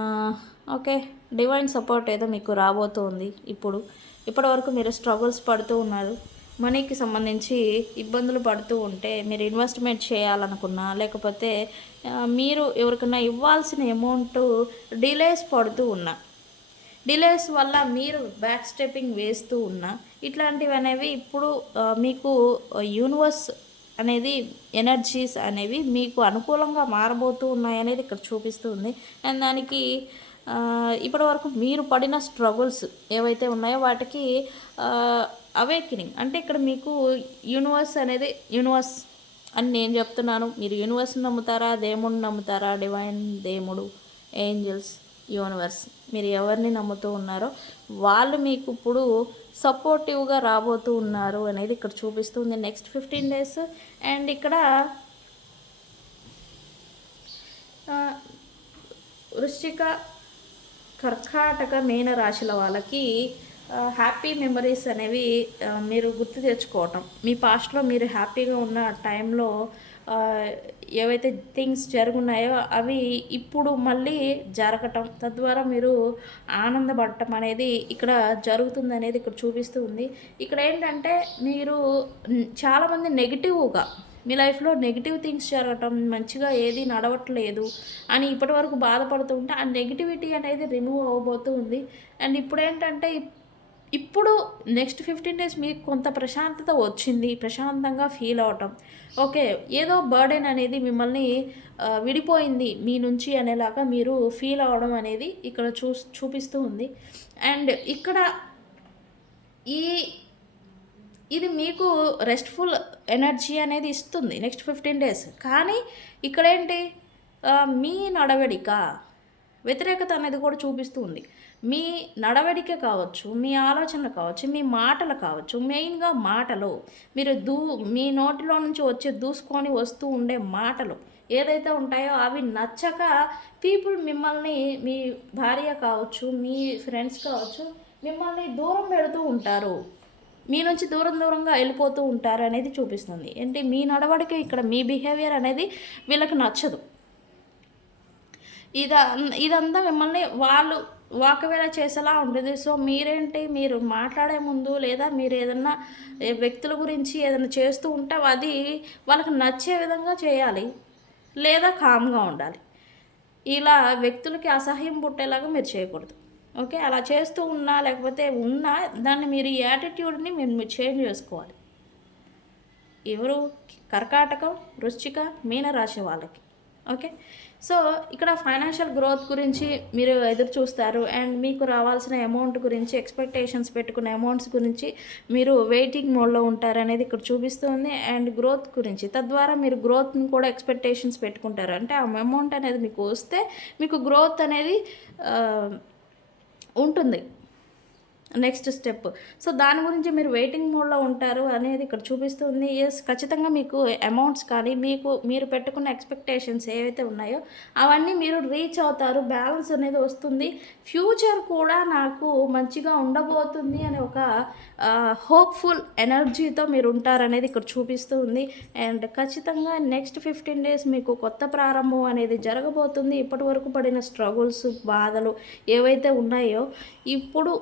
ఓకే, డివైన్ సపోర్ట్ ఏదో మీకు రాబోతుంది ఇప్పటివరకు మీరు స్ట్రగుల్స్ పడుతూ ఉన్నారు. మనీకి సంబంధించి ఇబ్బందులు పడుతూ ఉంటే మీరు ఇన్వెస్ట్మెంట్ చేయాలనుకున్నా, లేకపోతే మీరు ఎవరికైనా ఇవ్వాల్సిన అమౌంట్ డిలేస్ పడుతూ ఉన్నా, డిలేస్ వల్ల మీరు బ్యాక్ స్టెప్పింగ్ వేస్తూ ఉన్నా, ఇట్లాంటివి అనేవి ఇప్పుడు మీకు యూనివర్స్ అనేది ఎనర్జీస్ అనేవి మీకు అనుకూలంగా మారబోతూ ఉన్నాయనేది ఇక్కడ చూపిస్తుంది. అండ్ దానికి ఇప్పటి వరకు మీరు పడిన స్ట్రగుల్స్ ఏవైతే ఉన్నాయో వాటికి అవేకినింగ్ అంటే ఇక్కడ మీకు యూనివర్స్ అనేది యూనివర్స్ అని నేను చెప్తున్నాను. మీరు యూనివర్స్ని నమ్ముతారా, దేవుడిని నమ్ముతారా, డివైన్ దేవుడు, ఏంజల్స్, యూనివర్స్, మీరు ఎవరిని నమ్ముతూ ఉన్నారో వాళ్ళు మీకు ఇప్పుడు సపోర్టివ్గా రాబోతూ ఉన్నారు అనేది ఇక్కడ చూపిస్తుంది నెక్స్ట్ 15 డేస్. అండ్ ఇక్కడ వృశ్చిక, కర్కాటక, మీన రాశుల వాళ్ళకి హ్యాపీ మెమరీస్ అనేవి మీరు గుర్తు తెచ్చుకోవటం, మీ పాస్ట్లో మీరు హ్యాపీగా ఉన్న టైంలో ఏవైతే థింగ్స్ జరుగున్నాయో అవి ఇప్పుడు మళ్ళీ జరగటం, తద్వారా మీరు ఆనందపడటం అనేది ఇక్కడ జరుగుతుంది అనేది ఇక్కడ చూపిస్తూ ఉంది. ఇక్కడ ఏంటంటే మీరు చాలామంది నెగిటివ్గా మీ లైఫ్లో నెగిటివ్ థింగ్స్ జరగటం, మంచిగా ఏది నడవట్లేదు అని ఇప్పటివరకు బాధపడుతూ ఉంటే ఆ నెగిటివిటీ అనేది రిమూవ్ అవ్వబోతూ ఉంది. అండ్ ఇప్పుడు ఏంటంటే ఇప్పుడు నెక్స్ట్ 15 డేస్ మీకు కొంత ప్రశాంతత వచ్చింది, ప్రశాంతంగా ఫీల్ అవటం, ఓకే ఏదో బర్డెన్ అనేది మిమ్మల్ని విడిపోయింది మీ నుంచి అనేలాగా మీరు ఫీల్ అవ్వడం అనేది ఇక్కడ చూపిస్తూ ఉంది. అండ్ ఇక్కడ ఇది మీకు రెస్ట్ఫుల్ ఎనర్జీ అనేది ఇస్తుంది నెక్స్ట్ 15 డేస్. కానీ ఇక్కడేంటి మీ నడవడిక వ్యతిరేకత అనేది కూడా చూపిస్తూ ఉంది. మీ నడవడిక కావచ్చు, మీ ఆలోచనలు కావచ్చు, మీ మాటలు కావచ్చు, మెయిన్గా మాటలు, మీరు మీ నోటిలో నుంచి వచ్చే దూసుకొని వస్తూ ఉండే మాటలు ఏదైతే ఉంటాయో అవి నచ్చక పీపుల్ మిమ్మల్ని, మీ భార్య కావచ్చు, మీ ఫ్రెండ్స్ కావచ్చు, మిమ్మల్ని దూరం పెడుతూ ఉంటారు, మీ నుంచి దూరంగా వెళ్ళిపోతూ ఉంటారు అనేది చూపిస్తుంది. ఏంటి మీ నడవడిక ఇక్కడ మీ బిహేవియర్ అనేది వీళ్ళకి నచ్చదు. ఇదంతా మిమ్మల్ని వాళ్ళు వాకవేళ చేసేలా ఉంటుంది. సో మీరు మాట్లాడే ముందు లేదా మీరు ఏదన్నా వ్యక్తుల గురించి ఏదైనా చేస్తూ ఉంటే అది వాళ్ళకి నచ్చే విధంగా చేయాలి, లేదా కామ్గా ఉండాలి. ఇలా వ్యక్తులకి అసహ్యం పుట్టేలాగా మీరు చేయకూడదు. ఓకే, అలా చేస్తూ ఉన్నా లేకపోతే ఉన్నా దాన్ని మీరు ఈ యాటిట్యూడ్ని మీరు చేంజ్ చేసుకోవాలి. ఎవరు? కర్కాటకం, వృశ్చిక, మీన రాశి వాళ్ళకి. ఓకే, సో ఇక్కడ ఫైనాన్షియల్ గ్రోత్ గురించి మీరు ఎదురు చూస్తారు. అండ్ మీకు రావాల్సిన అమౌంట్ గురించి, ఎక్స్పెక్టేషన్స్ పెట్టుకున్న అమౌంట్స్ గురించి మీరు వెయిటింగ్ మోడ్లో ఉంటారనేది ఇక్కడ చూపిస్తుంది. అండ్ గ్రోత్ గురించి, తద్వారా మీరు గ్రోత్ని కూడా ఎక్స్పెక్టేషన్స్ పెట్టుకుంటారు. అంటే ఆ అమౌంట్ అనేది మీకు వస్తే మీకు గ్రోత్ అనేది ఉంటుంది నెక్స్ట్ స్టెప్. సో దాని గురించి మీరు వెయిటింగ్ మోడ్లో ఉంటారు అనేది ఇక్కడ చూపిస్తుంది. ఎస్, ఖచ్చితంగా మీకు అమౌంట్స్ కానీ మీరు పెట్టుకున్న ఎక్స్పెక్టేషన్స్ ఏవైతే ఉన్నాయో అవన్నీ మీరు రీచ్ అవుతారు, బ్యాలెన్స్ అనేది వస్తుంది, ఫ్యూచర్ కూడా నాకు మంచిగా ఉండబోతుంది అనే ఒక హోప్ఫుల్ ఎనర్జీతో మీరు ఉంటారనేది ఇక్కడ చూపిస్తూ ఉంది. అండ్ ఖచ్చితంగా నెక్స్ట్ 15 డేస్ మీకు కొత్త ప్రారంభం అనేది జరగబోతుంది. ఇప్పటి వరకు పడిన స్ట్రగుల్స్, బాధలు ఏవైతే ఉన్నాయో ఇప్పుడు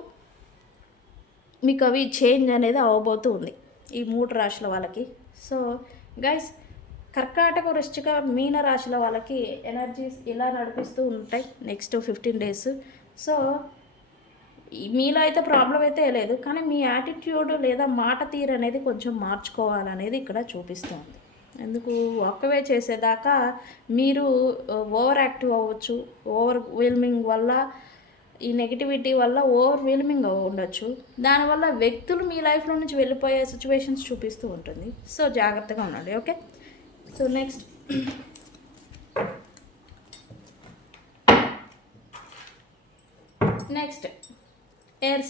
మీకు అవి చేంజ్ అనేది అవ్వబోతూ ఉంది ఈ 3 రాశుల వాళ్ళకి. సో గైస్, కర్కాటక, వృశ్చిక, మీన రాశుల వాళ్ళకి ఎనర్జీస్ ఇలా నడిపిస్తూ ఉంటాయి నెక్స్ట్ 15 డేస్. సో మీలో అయితే ప్రాబ్లం అయితే లేదు, కానీ మీ యాటిట్యూడ్ లేదా మాట తీరు అనేది కొంచెం మార్చుకోవాలనేది ఇక్కడ చూపిస్తుంది. ఎందుకు వాకవే చేసేదాకా మీరు ఓవర్ యాక్టివ్ అవ్వచ్చు, ఓవర్ వెల్మింగ్ వల్ల, ఈ నెగిటివిటీ వల్ల ఓవర్ వెల్మింగ్ ఉండొచ్చు, దానివల్ల వ్యక్తులు మీ లైఫ్లో నుంచి వెళ్ళిపోయే సిచ్యువేషన్స్ చూపిస్తూ ఉంటుంది. సో జాగ్రత్తగా ఉండండి. Okay, so next air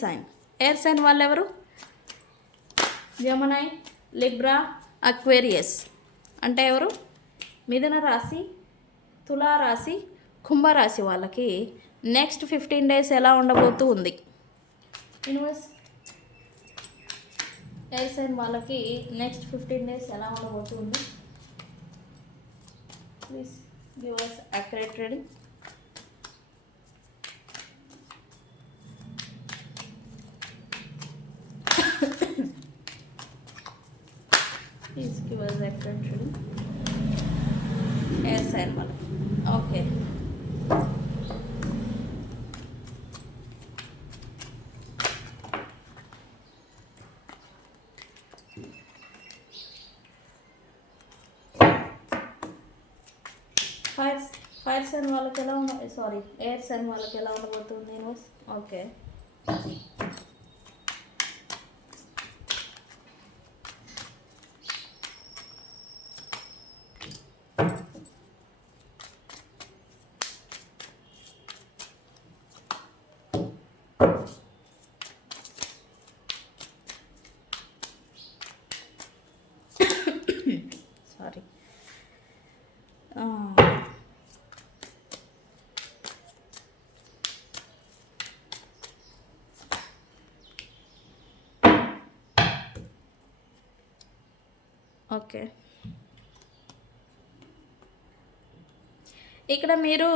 sign వాళ్ళు ఎవరు? Gemini, Libra, Aquarius. అంటే ఎవరు? మిథున రాశి, తులారాశి, కుంభరాశి వాళ్ళకి నెక్స్ట్ 15 డేస్ ఎలా ఉండబోతూ ఉంది? యూనివర్స్ ఎయిర్ సైన్ వాళ్ళకి నెక్స్ట్ 15 days ఎలా ఉండబోతుంది? Please give us accurate reading. Please give us accurate reading. Air sign వాళ్ళకి ఓకే. ఫైర్ సైన్ వాళ్ళకి ఎలా ఉన్న సారీ ఎయిర్ సైన్ వాళ్ళకి ఎలా ఉండబోతుంది? ఓకే. సారీ. ఓకే, ఇక్కడ మీరు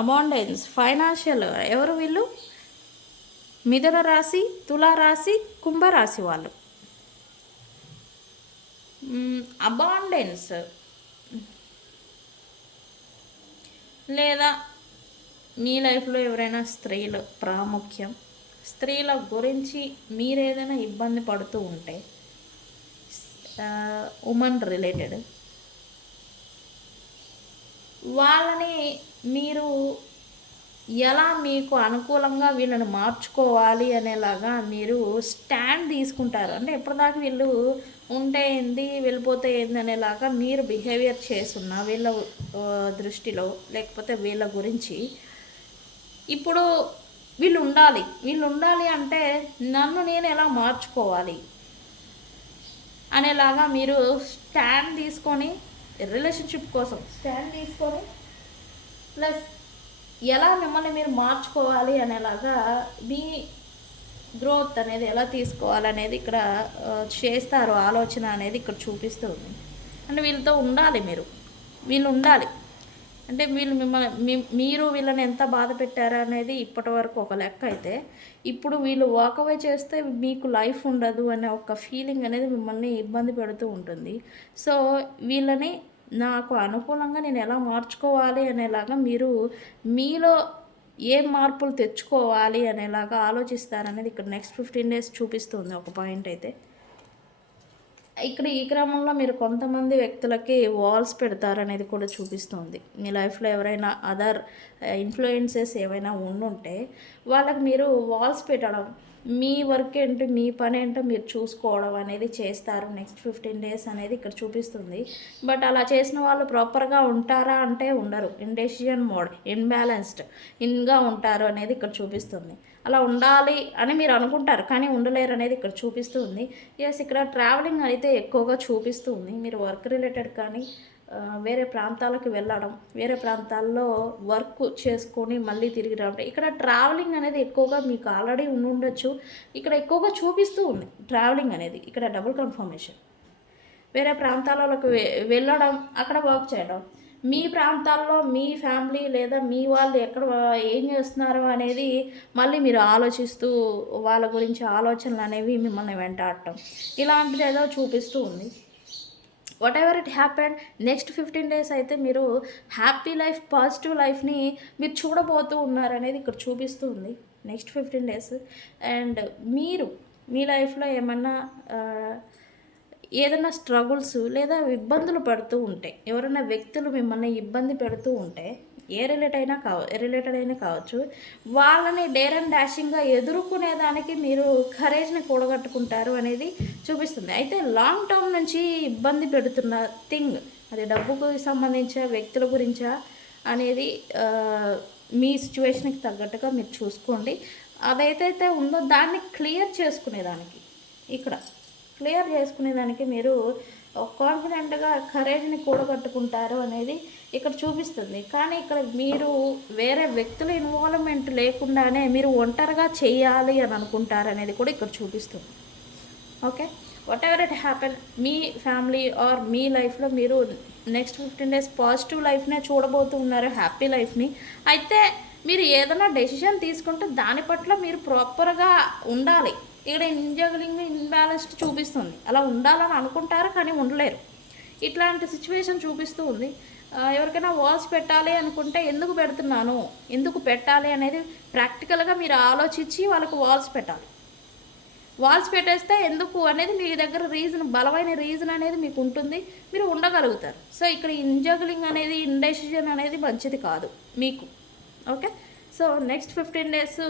అబాండెన్స్ ఫైనాన్షియల్ ఎవరు వీళ్ళు? మిథున రాశి, తులారాశి, కుంభరాశి వాళ్ళు. అబాండెన్స్ లేదా మీ లైఫ్లో ఎవరైనా స్త్రీలు ప్రాముఖ్యం, స్త్రీల గురించి మీరేదైనా ఇబ్బంది పడుతూ ఉంటే, ఉమెన్ రిలేటెడ్ వాళ్ళని మీరు ఎలా మీకు అనుకూలంగా వీళ్ళని మార్చుకోవాలి అనేలాగా మీరు స్టాండ్ తీసుకుంటారు. అంటే ఎప్పటిదాకా వీళ్ళు ఉంటే ఏంది వెళ్ళిపోతే ఏంది అనేలాగా మీరు బిహేవియర్ చేస్తున్న వీళ్ళ దృష్టిలో, లేకపోతే వీళ్ళ గురించి ఇప్పుడు వీళ్ళు ఉండాలి అంటే నన్ను నేను ఎలా మార్చుకోవాలి అనేలాగా మీరు స్టాండ్ తీసుకొని రిలేషన్షిప్ కోసం స్టాండ్ తీసుకొని ప్లస్ ఎలా మిమ్మల్ని మీరు మార్చుకోవాలి అనేలాగా మీ గ్రోత్ అనేది ఎలా తీసుకోవాలనేది ఇక్కడ చేస్తారు. ఆలోచన అనేది ఇక్కడ చూపిస్తుంది. అంటే వీళ్ళతో ఉండాలి, వీళ్ళు ఉండాలి అంటే వీళ్ళు మిమ్మల్ని మీరు వీళ్ళని ఎంత బాధ పెట్టారా అనేది ఇప్పటి వరకు ఒక లెక్క అయితే, ఇప్పుడు వీళ్ళు వాకవే చేస్తే మీకు లైఫ్ ఉండదు అనే ఒక ఫీలింగ్ అనేది మిమ్మల్ని ఇబ్బంది పెడుతూ ఉంటుంది. సో వీళ్ళని నాకు అనుకూలంగా నేను ఎలా మార్చుకోవాలి అనేలాగా మీరు మీలో ఏ మార్పులు తెచ్చుకోవాలి అనేలాగా ఆలోచిస్తారనేది ఇక్కడ నెక్స్ట్ 15 days చూపిస్తుంది ఒక పాయింట్ అయితే. ఇక్కడ ఈ క్రమంలో మీరు కొంతమంది వ్యక్తులకి వాల్స్ పెడతారనేది కూడా చూపిస్తుంది. మీ లైఫ్లో ఎవరైనా అదర్ ఇన్ఫ్లుయెన్సెస్ ఏమైనా ఉండుంటే వాళ్ళకి మీరు వాల్స్ పెట్టడం, మీ వర్క్ ఏంటో మీ పని ఏంటో మీరు చూసుకోవడం అనేది చేస్తారు నెక్స్ట్ 15 days అనేది ఇక్కడ చూపిస్తుంది. బట్ అలా చేసిన వాళ్ళు ప్రాపర్గా ఉంటారా అంటే ఉండరు. ఇండెసిషన్ మోడ్, ఇన్గా ఉంటారు అనేది ఇక్కడ చూపిస్తుంది. అలా ఉండాలి అని మీరు అనుకుంటారు కానీ ఉండలేరు అనేది ఇక్కడ చూపిస్తూ ఉంది. ఎస్, ఇక్కడ ట్రావెలింగ్ అయితే ఎక్కువగా చూపిస్తూ ఉంది. మీరు వర్క్ రిలేటెడ్ కానీ వేరే ప్రాంతాలకు వెళ్ళడం, వేరే ప్రాంతాల్లో వర్క్ చేసుకొని మళ్ళీ తిరిగి రావడం, ఇక్కడ ట్రావెలింగ్ అనేది ఎక్కువగా మీకు ఆల్రెడీ ఉండొచ్చు. ఇక్కడ ఎక్కువగా చూపిస్తూ ఉంది ట్రావెలింగ్ అనేది. ఇక్కడ డబుల్ కన్ఫర్మేషన్. వేరే ప్రాంతాలకు వెళ్ళడం, అక్కడ వర్క్ చేయడం, మీ ప్రాంతాల్లో మీ ఫ్యామిలీ లేదా మీ వాళ్ళు ఎక్కడ ఏం చేస్తున్నారు అనేది మళ్ళీ మీరు ఆలోచిస్తూ వాళ్ళ గురించి ఆలోచనలు అనేవి మిమ్మల్ని వెంటాడటం, ఇలాంటిది ఏదో చూపిస్తూ ఉంది. What ever it happen next 15 days అయితే మీరు హ్యాపీ లైఫ్, పాజిటివ్ లైఫ్ని మీరు చూడబోతూ ఉన్నారనేది ఇక్కడ చూపిస్తూ ఉంది నెక్స్ట్ 15 days. అండ్ మీరు మీ లైఫ్లో ఏదైనా స్ట్రగుల్స్ లేదా ఇబ్బందులు పడుతూ ఉంటే, ఎవరైనా వ్యక్తులు మిమ్మల్ని ఇబ్బంది పెడుతూ ఉంటే, ఏ రిలేటెడ్ అయినా కావచ్చు, వాళ్ళని డేర్ అండ్ డాషింగ్గా ఎదుర్కొనేదానికి మీరు కరేజ్ని కూడగట్టుకుంటారు అనేది చూపిస్తుంది. అయితే లాంగ్ టర్మ్ నుంచి ఇబ్బంది పెడుతున్న థింగ్, అది డబ్బుకు సంబంధించిన వ్యక్తుల గురించా అనేది మీ సిచ్యువేషన్కి తగ్గట్టుగా మీరు చూసుకోండి. అదైతే ఉందో దాన్ని క్లియర్ చేసుకునేదానికి మీరు కాన్ఫిడెంట్గా కరేజ్ని కూడగట్టుకుంటారు అనేది ఇక్కడ చూపిస్తుంది. కానీ ఇక్కడ మీరు వేరే వ్యక్తుల ఇన్వాల్వ్మెంట్ లేకుండానే మీరు ఒంటరిగా చేయాలి అని అనుకుంటారు అనేది కూడా ఇక్కడ చూపిస్తుంది. Okay, whatever it happen, మీ ఫ్యామిలీ ఆర్ మీ లైఫ్లో మీరు నెక్స్ట్ 15 డేస్ పాజిటివ్ లైఫ్నే చూడబోతూ ఉన్నారు, హ్యాపీ లైఫ్ని. అయితే మీరు ఏదైనా డెసిషన్ తీసుకుంటే దాని పట్ల మీరు ప్రాపర్గా ఉండాలి. ఇక్కడ ఇంజగ్లింగ్ ఇన్బ్యాలెన్స్డ్ చూపిస్తుంది, అలా ఉండాలని అనుకుంటారు కానీ ఉండలేరు. ఇట్లాంటి సిచ్యువేషన్ చూపిస్తూ ఉంది. ఎవరికైనా వాల్స్ పెట్టాలి అనుకుంటే ఎందుకు పెడుతున్నాను, ఎందుకు పెట్టాలి అనేది ప్రాక్టికల్గా మీరు ఆలోచించి వాళ్ళకు వాల్స్ పెట్టాలి. వాల్స్ పెట్టేస్తే ఎందుకు అనేది మీ దగ్గర రీజన్, బలమైన రీజన్ అనేది మీకు ఉంటుంది, మీరు ఉండగలుగుతారు. సో ఇక్కడ ఇంజగ్లింగ్ అనేది, ఇండెసిషన్ అనేది మంచిది కాదు మీకు. ఓకే, సో నెక్స్ట్ 15 డేస్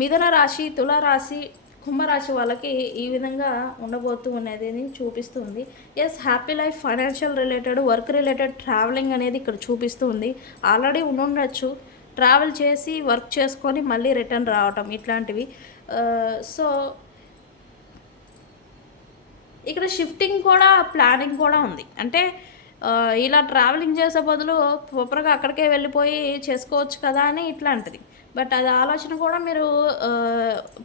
మిథున రాశి, తులారాశి, కుంభరాశి వాళ్ళకి ఈ విధంగా ఉండబోతూ అనేది చూపిస్తుంది. Yes, happy life, financial related, work related, travelling అనేది ఇక్కడ చూపిస్తుంది. ఆల్రెడీ ఉండొచ్చు, ట్రావెల్ చేసి వర్క్ చేసుకొని మళ్ళీ రిటర్న్ రావటం ఇట్లాంటివి. సో ఇక్కడ షిఫ్టింగ్ కూడా, ప్లానింగ్ కూడా ఉంది. అంటే ఇలా ట్రావెలింగ్ చేసే బదులు ప్రాపర్గా అక్కడికే వెళ్ళిపోయి చేసుకోవచ్చు కదా అని ఇట్లాంటిది. బట్ అది ఆలోచన కూడా మీరు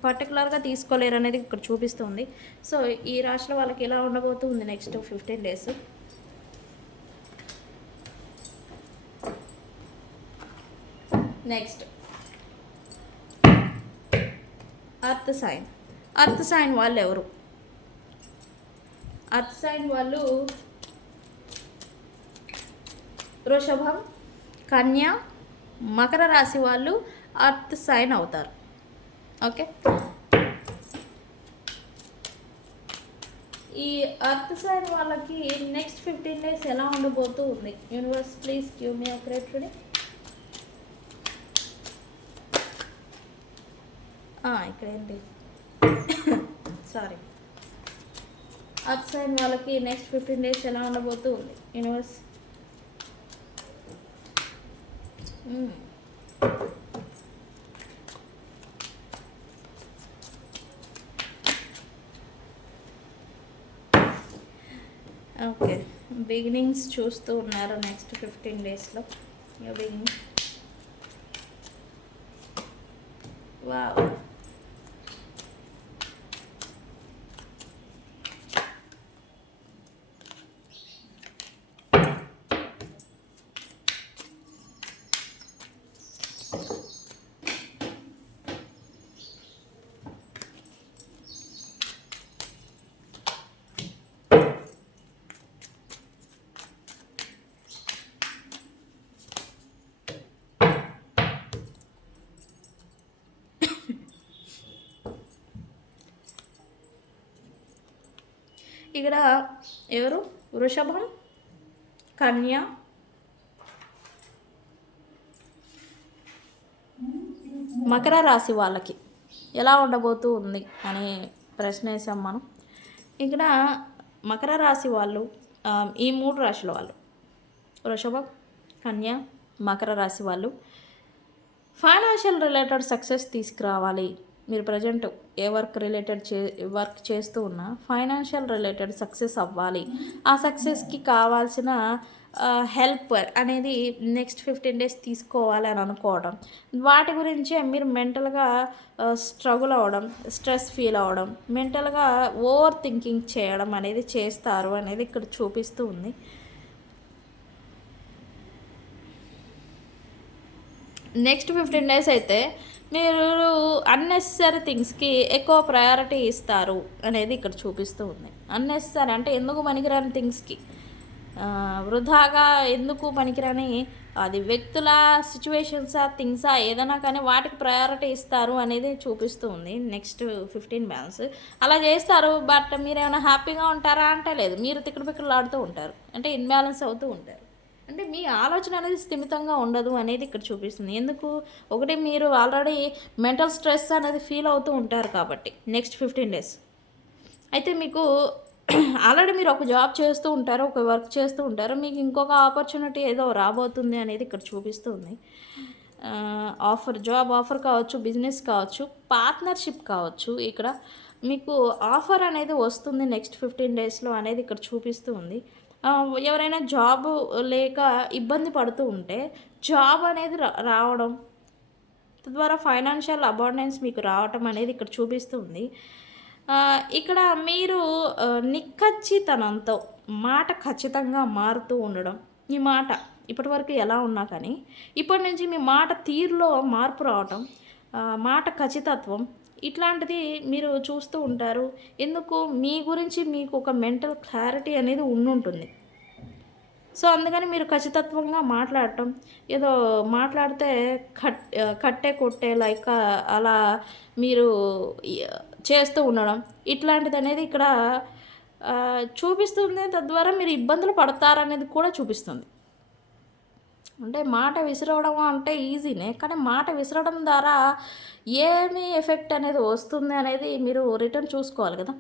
పర్టికులర్గా తీసుకోలేరు అనేది ఇక్కడ చూపిస్తుంది. సో ఈ రాశిలో వాళ్ళకి ఎలా ఉండబోతుంది next 15 days. Next earth sign. Earth sign వాళ్ళు ఎవరు? అర్త్ సైన్ వాళ్ళు వృషభం, కన్య, మకర రాశి వాళ్ళు అర్త్ సైన్ అవుతారు. ఓకే, ఈ అర్త్ సైన్ వాళ్ళకి నెక్స్ట్ 15 డేస్ ఎలా ఉండబోతూ ఉంది? Universe please give me accurate reading. ఇక్కడ ఏంటి, సారీ, అర్త్ సైన్ వాళ్ళకి నెక్స్ట్ 15 డేస్ ఎలా ఉండబోతూ ఉంది యూనివర్స్? ఓకే, బిగినింగ్స్ చూస్తూ ఉన్నారు నెక్స్ట్ 15 డేస్లో. బిగినింగ్, వావ్, ఇక్కడ ఎవరు? వృషభం, కన్య, మకర రాశి వాళ్ళకి ఎలా ఉండబోతూ ఉంది అని ప్రశ్న వేసాం మనం. ఇక్కడ మకర రాశి వాళ్ళు, ఈ 3 రాశుల వాళ్ళు, వృషభం, కన్య, మకర రాశి వాళ్ళు ఫైనాన్షియల్ రిలేటెడ్ సక్సెస్ తీసుకురావాలి. మీరు ప్రజెంట్ ఏ వర్క్ చేస్తూ ఉన్నా ఫైనాన్షియల్ రిలేటెడ్ సక్సెస్ అవ్వాలి. ఆ సక్సెస్కి కావాల్సిన హెల్ప్ అనేది నెక్స్ట్ 15 డేస్ తీసుకోవాలి అని అనుకోవడం, వాటి గురించే మీరు మెంటల్గా స్ట్రగుల్ అవ్వడం, స్ట్రెస్ ఫీల్ అవ్వడం, మెంటల్గా ఓవర్ థింకింగ్ చేయడం అనేది చేస్తారు అనేది ఇక్కడ చూపిస్తూ ఉంది. నెక్స్ట్ 15 డేస్ అయితే మీరు అన్నెసరీ థింగ్స్కి ఎక్కువ ప్రయారిటీ ఇస్తారు అనేది ఇక్కడ చూపిస్తూ ఉంది. అన్నెసరీ అంటే ఎందుకు పనికిరాని థింగ్స్కి, వృధాగా ఎందుకు పనికిరాని, అది వ్యక్తుల, సిచ్యువేషన్సా, థింగ్సా, ఏదైనా కానీ వాటికి ప్రయారిటీ ఇస్తారు అనేది చూపిస్తూ ఉంది నెక్స్ట్ 15 బ్యాలెన్స్. అలా చేస్తారు, బట్ మీరు ఏమైనా హ్యాపీగా ఉంటారా అంటే లేదు, మీరు తిక్కడు ఆడుతూ ఉంటారు, అంటే ఇన్బ్యాలెన్స్ అవుతూ ఉంటారు. అంటే మీ ఆలోచన అనేది స్థిమితంగా ఉండదు అనేది ఇక్కడ చూపిస్తుంది. ఎందుకు? ఒకటి, మీరు ఆల్రెడీ మెంటల్ స్ట్రెస్ అనేది ఫీల్ అవుతూ ఉంటారు కాబట్టి నెక్స్ట్ 15 డేస్. అయితే మీకు ఆల్రెడీ మీరు ఒక జాబ్ చేస్తూ ఉంటారు, ఒక వర్క్ చేస్తూ ఉంటారు, మీకు ఇంకొక ఆపర్చునిటీ ఏదో రాబోతుంది అనేది ఇక్కడ చూపిస్తుంది. జాబ్ ఆఫర్ కావచ్చు, బిజినెస్ కావచ్చు, పార్ట్నర్షిప్ కావచ్చు, ఇక్కడ మీకు ఆఫర్ అనేది వస్తుంది నెక్స్ట్ 15 డేస్లో అనేది ఇక్కడ చూపిస్తూ ఉంది. ఎవరైనా జాబ్ లేక ఇబ్బంది పడుతూ ఉంటే జాబ్ అనేది రావడం, తద్వారా ఫైనాన్షియల్ అబాండెన్స్ మీకు రావటం అనేది ఇక్కడ చూపిస్తుంది. ఇక్కడ మీరు నిక్కచ్చితనంతో మాట ఖచ్చితంగా మారుతూ ఉండడం. ఈ మాట ఇప్పటివరకు ఎలా ఉన్నా కానీ, ఇప్పటి నుంచి మీ మాట తీరులో మార్పు రావటం, మాట ఖచ్చితత్వం ఇట్లాంటిది మీరు చూస్తూ ఉంటారు. ఎందుకు? మీ గురించి మీకు ఒక మెంటల్ క్లారిటీ అనేది ఉండుంటుంది. సో, అందుకని మీరు ఖచ్చితత్వంగా మాట్లాడటం, ఏదో మాట్లాడితే కట్టే కొట్టే లైక్ అలా మీరు చేస్తూ ఉండడం ఇట్లాంటిదనేది ఇక్కడ చూపిస్తుంది. తద్వారా మీరు ఇబ్బందులు పడతారనేది కూడా చూపిస్తుంది. అంటే మాట విసరవడం అంటే ఈజీనే, కానీ మాట విసరడం ద్వారా ఏమి ఎఫెక్ట్ అనేది వస్తుంది అనేది మీరు రిటర్న్ చూసుకోవాలి కదా!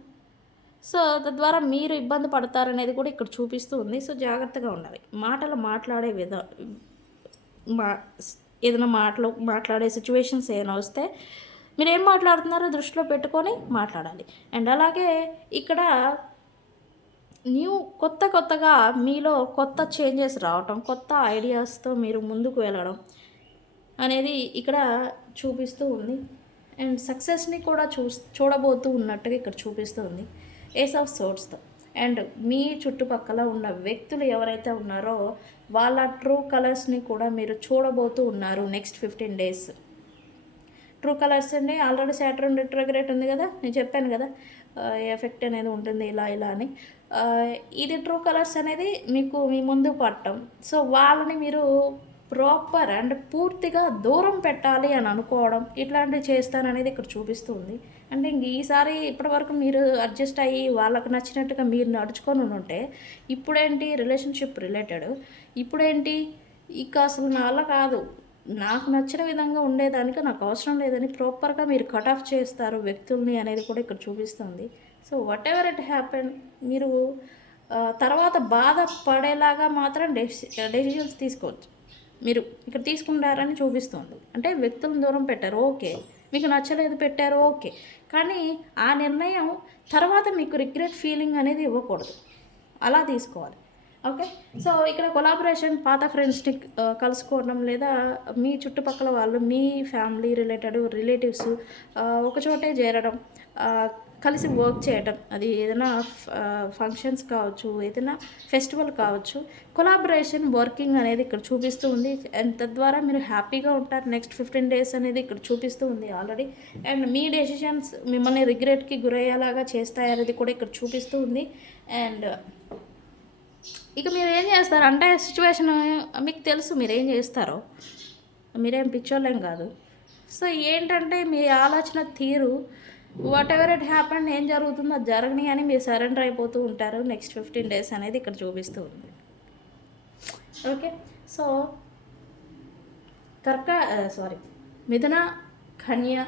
సో, తద్వారా మీరు ఇబ్బంది పడతారనేది కూడా ఇక్కడ చూపిస్తూ ఉంది. సో, జాగ్రత్తగా ఉండాలి. మాటలు మాట్లాడే మా ఏదైనా మాట్లాడే సిచ్యువేషన్స్ ఏమైనా వస్తే మీరేం మాట్లాడుతున్నారో దృష్టిలో పెట్టుకొని మాట్లాడాలి. అండ్ అలాగే ఇక్కడ కొత్తగా మీలో కొత్త చేంజెస్ రావటం, కొత్త ఐడియాస్‌తో మీరు ముందుకు వెళ్ళడం అనేది ఇక్కడ చూపిస్తూ ఉంది. అండ్ సక్సెస్‌ని కూడా చూడబోతూ ఉన్నట్టుగా ఇక్కడ చూపిస్తూ ఉంది. Ace of సోర్స్‌తో. అండ్ మీ చుట్టుపక్కల ఉన్న వ్యక్తులు ఎవరైతే ఉన్నారో వాళ్ళ ట్రూ కలర్స్‌ని కూడా మీరు చూడబోతూ ఉన్నారు నెక్స్ట్ 15 డేస్. ట్రూ కలర్స్ అండి, ఆల్రెడీ సాటర్న్ రెట్రోగ్రేడ్ ఉంది కదా, నేను చెప్పాను కదా ఎఫెక్ట్ అనేది ఉంటుంది ఇలా అని. ఇది ట్రూ కలర్స్ అనేది మీకు మీ ముందు పడటం. సో, వాళ్ళని మీరు ప్రాపర్ అండ్ పూర్తిగా దూరం పెట్టాలి అని అనుకోవడం, ఇట్లాంటివి చేస్తాననేది ఇక్కడ చూపిస్తూ ఉంది. అంటే ఇంక ఈసారి ఇప్పటివరకు మీరు అడ్జస్ట్ అయ్యి వాళ్ళకు నచ్చినట్టుగా మీరు నడుచుకొని ఉంటే, ఇప్పుడేంటి రిలేషన్షిప్ రిలేటెడ్, ఇప్పుడేంటి ఇక అసలు నా వల్ల కాదు, నాకు నచ్చిన విధంగా ఉండేదానికి నాకు అవసరం లేదని ప్రాపర్గా మీరు కట్ ఆఫ్ చేస్తారు వ్యక్తుల్ని అనేది కూడా ఇక్కడ చూపిస్తుంది. So, what ever it happen, మీరు తర్వాత బాధపడేలాగా మాత్రం డెసిషన్స్ తీసుకోవచ్చు. మీరు ఇక్కడ తీసుకుంటారని చూపిస్తుంది. అంటే వ్యక్తులను దూరం పెట్టారు ఓకే, మీకు నచ్చలేదు పెట్టారు ఓకే, కానీ ఆ నిర్ణయం తర్వాత మీకు రిగ్రెట్ ఫీలింగ్ అనేది ఇవ్వకూడదు, అలా తీసుకోవాలి. ఓకే. సో, ఇక్కడ కొలాబరేషన్ పాత ఫ్రెండ్స్ని కలుసుకోవడం, లేదా మీ చుట్టుపక్కల వాళ్ళు మీ ఫ్యామిలీ రిలేటివ్స్ ఒకచోటే చేరడం, కలిసి వర్క్ చేయడం, అది ఏదైనా ఫంక్షన్స్ కావచ్చు, ఏదైనా ఫెస్టివల్ కావచ్చు, కొలాబరేషన్ వర్కింగ్ అనేది ఇక్కడ చూపిస్తూ ఉంది. అండ్ తద్వారా మీరు హ్యాపీగా ఉంటారు నెక్స్ట్ 15 డేస్ అనేది ఇక్కడ చూపిస్తూ ఉంది ఆల్రెడీ. అండ్ మీ డెసిషన్స్ మిమ్మల్ని రిగ్రెట్కి గురయ్యేలాగా చేస్తాయనేది కూడా ఇక్కడ చూపిస్తూ ఉంది. అండ్ ఇక మీరు ఏం చేస్తారు అంటే సిచ్యువేషన్ మీకు తెలుసు మీరు ఏం చేస్తారో, మీరేం పిచ్చోళ్ళేం కాదు. సో, ఏంటంటే మీ ఆలోచన తీరు వాట్ ఎవర్ ఇట్ హ్యాపెన్, ఏం జరుగుతుందో అది జరగని అని మీరు సరెండర్ అయిపోతూ ఉంటారు నెక్స్ట్ 15 డేస్ అనేది ఇక్కడ చూపిస్తూ ఉంది. ఓకే. సో, మిథున, కన్య,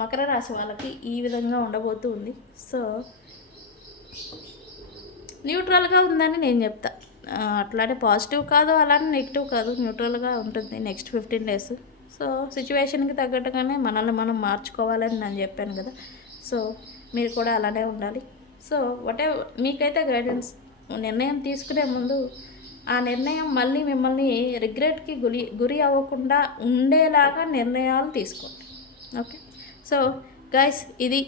మకర రాశి వాళ్ళకి ఈ విధంగా ఉండబోతూ ఉంది. సో, న్యూట్రల్గా ఉందని నేను చెప్తా. అట్లానే పాజిటివ్ కాదు, అలానే నెగిటివ్ కాదు, న్యూట్రల్గా ఉంటుంది నెక్స్ట్ 15 డేస్. సో, సిచ్యువేషన్కి తగ్గట్టుగానే మనల్ని మనం మార్చుకోవాలని నేను చెప్పాను కదా. సో, మీరు కూడా అలానే ఉండాలి. సో, మీకైతే గైడెన్స్, నిర్ణయం తీసుకునే ముందు ఆ నిర్ణయం మళ్ళీ మిమ్మల్ని రిగ్రెట్కి గురి అవ్వకుండా ఉండేలాగా నిర్ణయాలు తీసుకోండి. ఓకే. సో గైస్, ఇది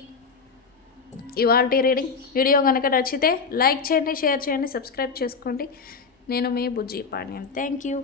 ఇవాల్టి రీడింగ్. వీడియో కనుక నచ్చితే లైక్ చేయండి, షేర్ చేయండి, సబ్స్క్రైబ్ చేసుకోండి. నేను మీ బుజ్జి పాండ్యన్. Thank you.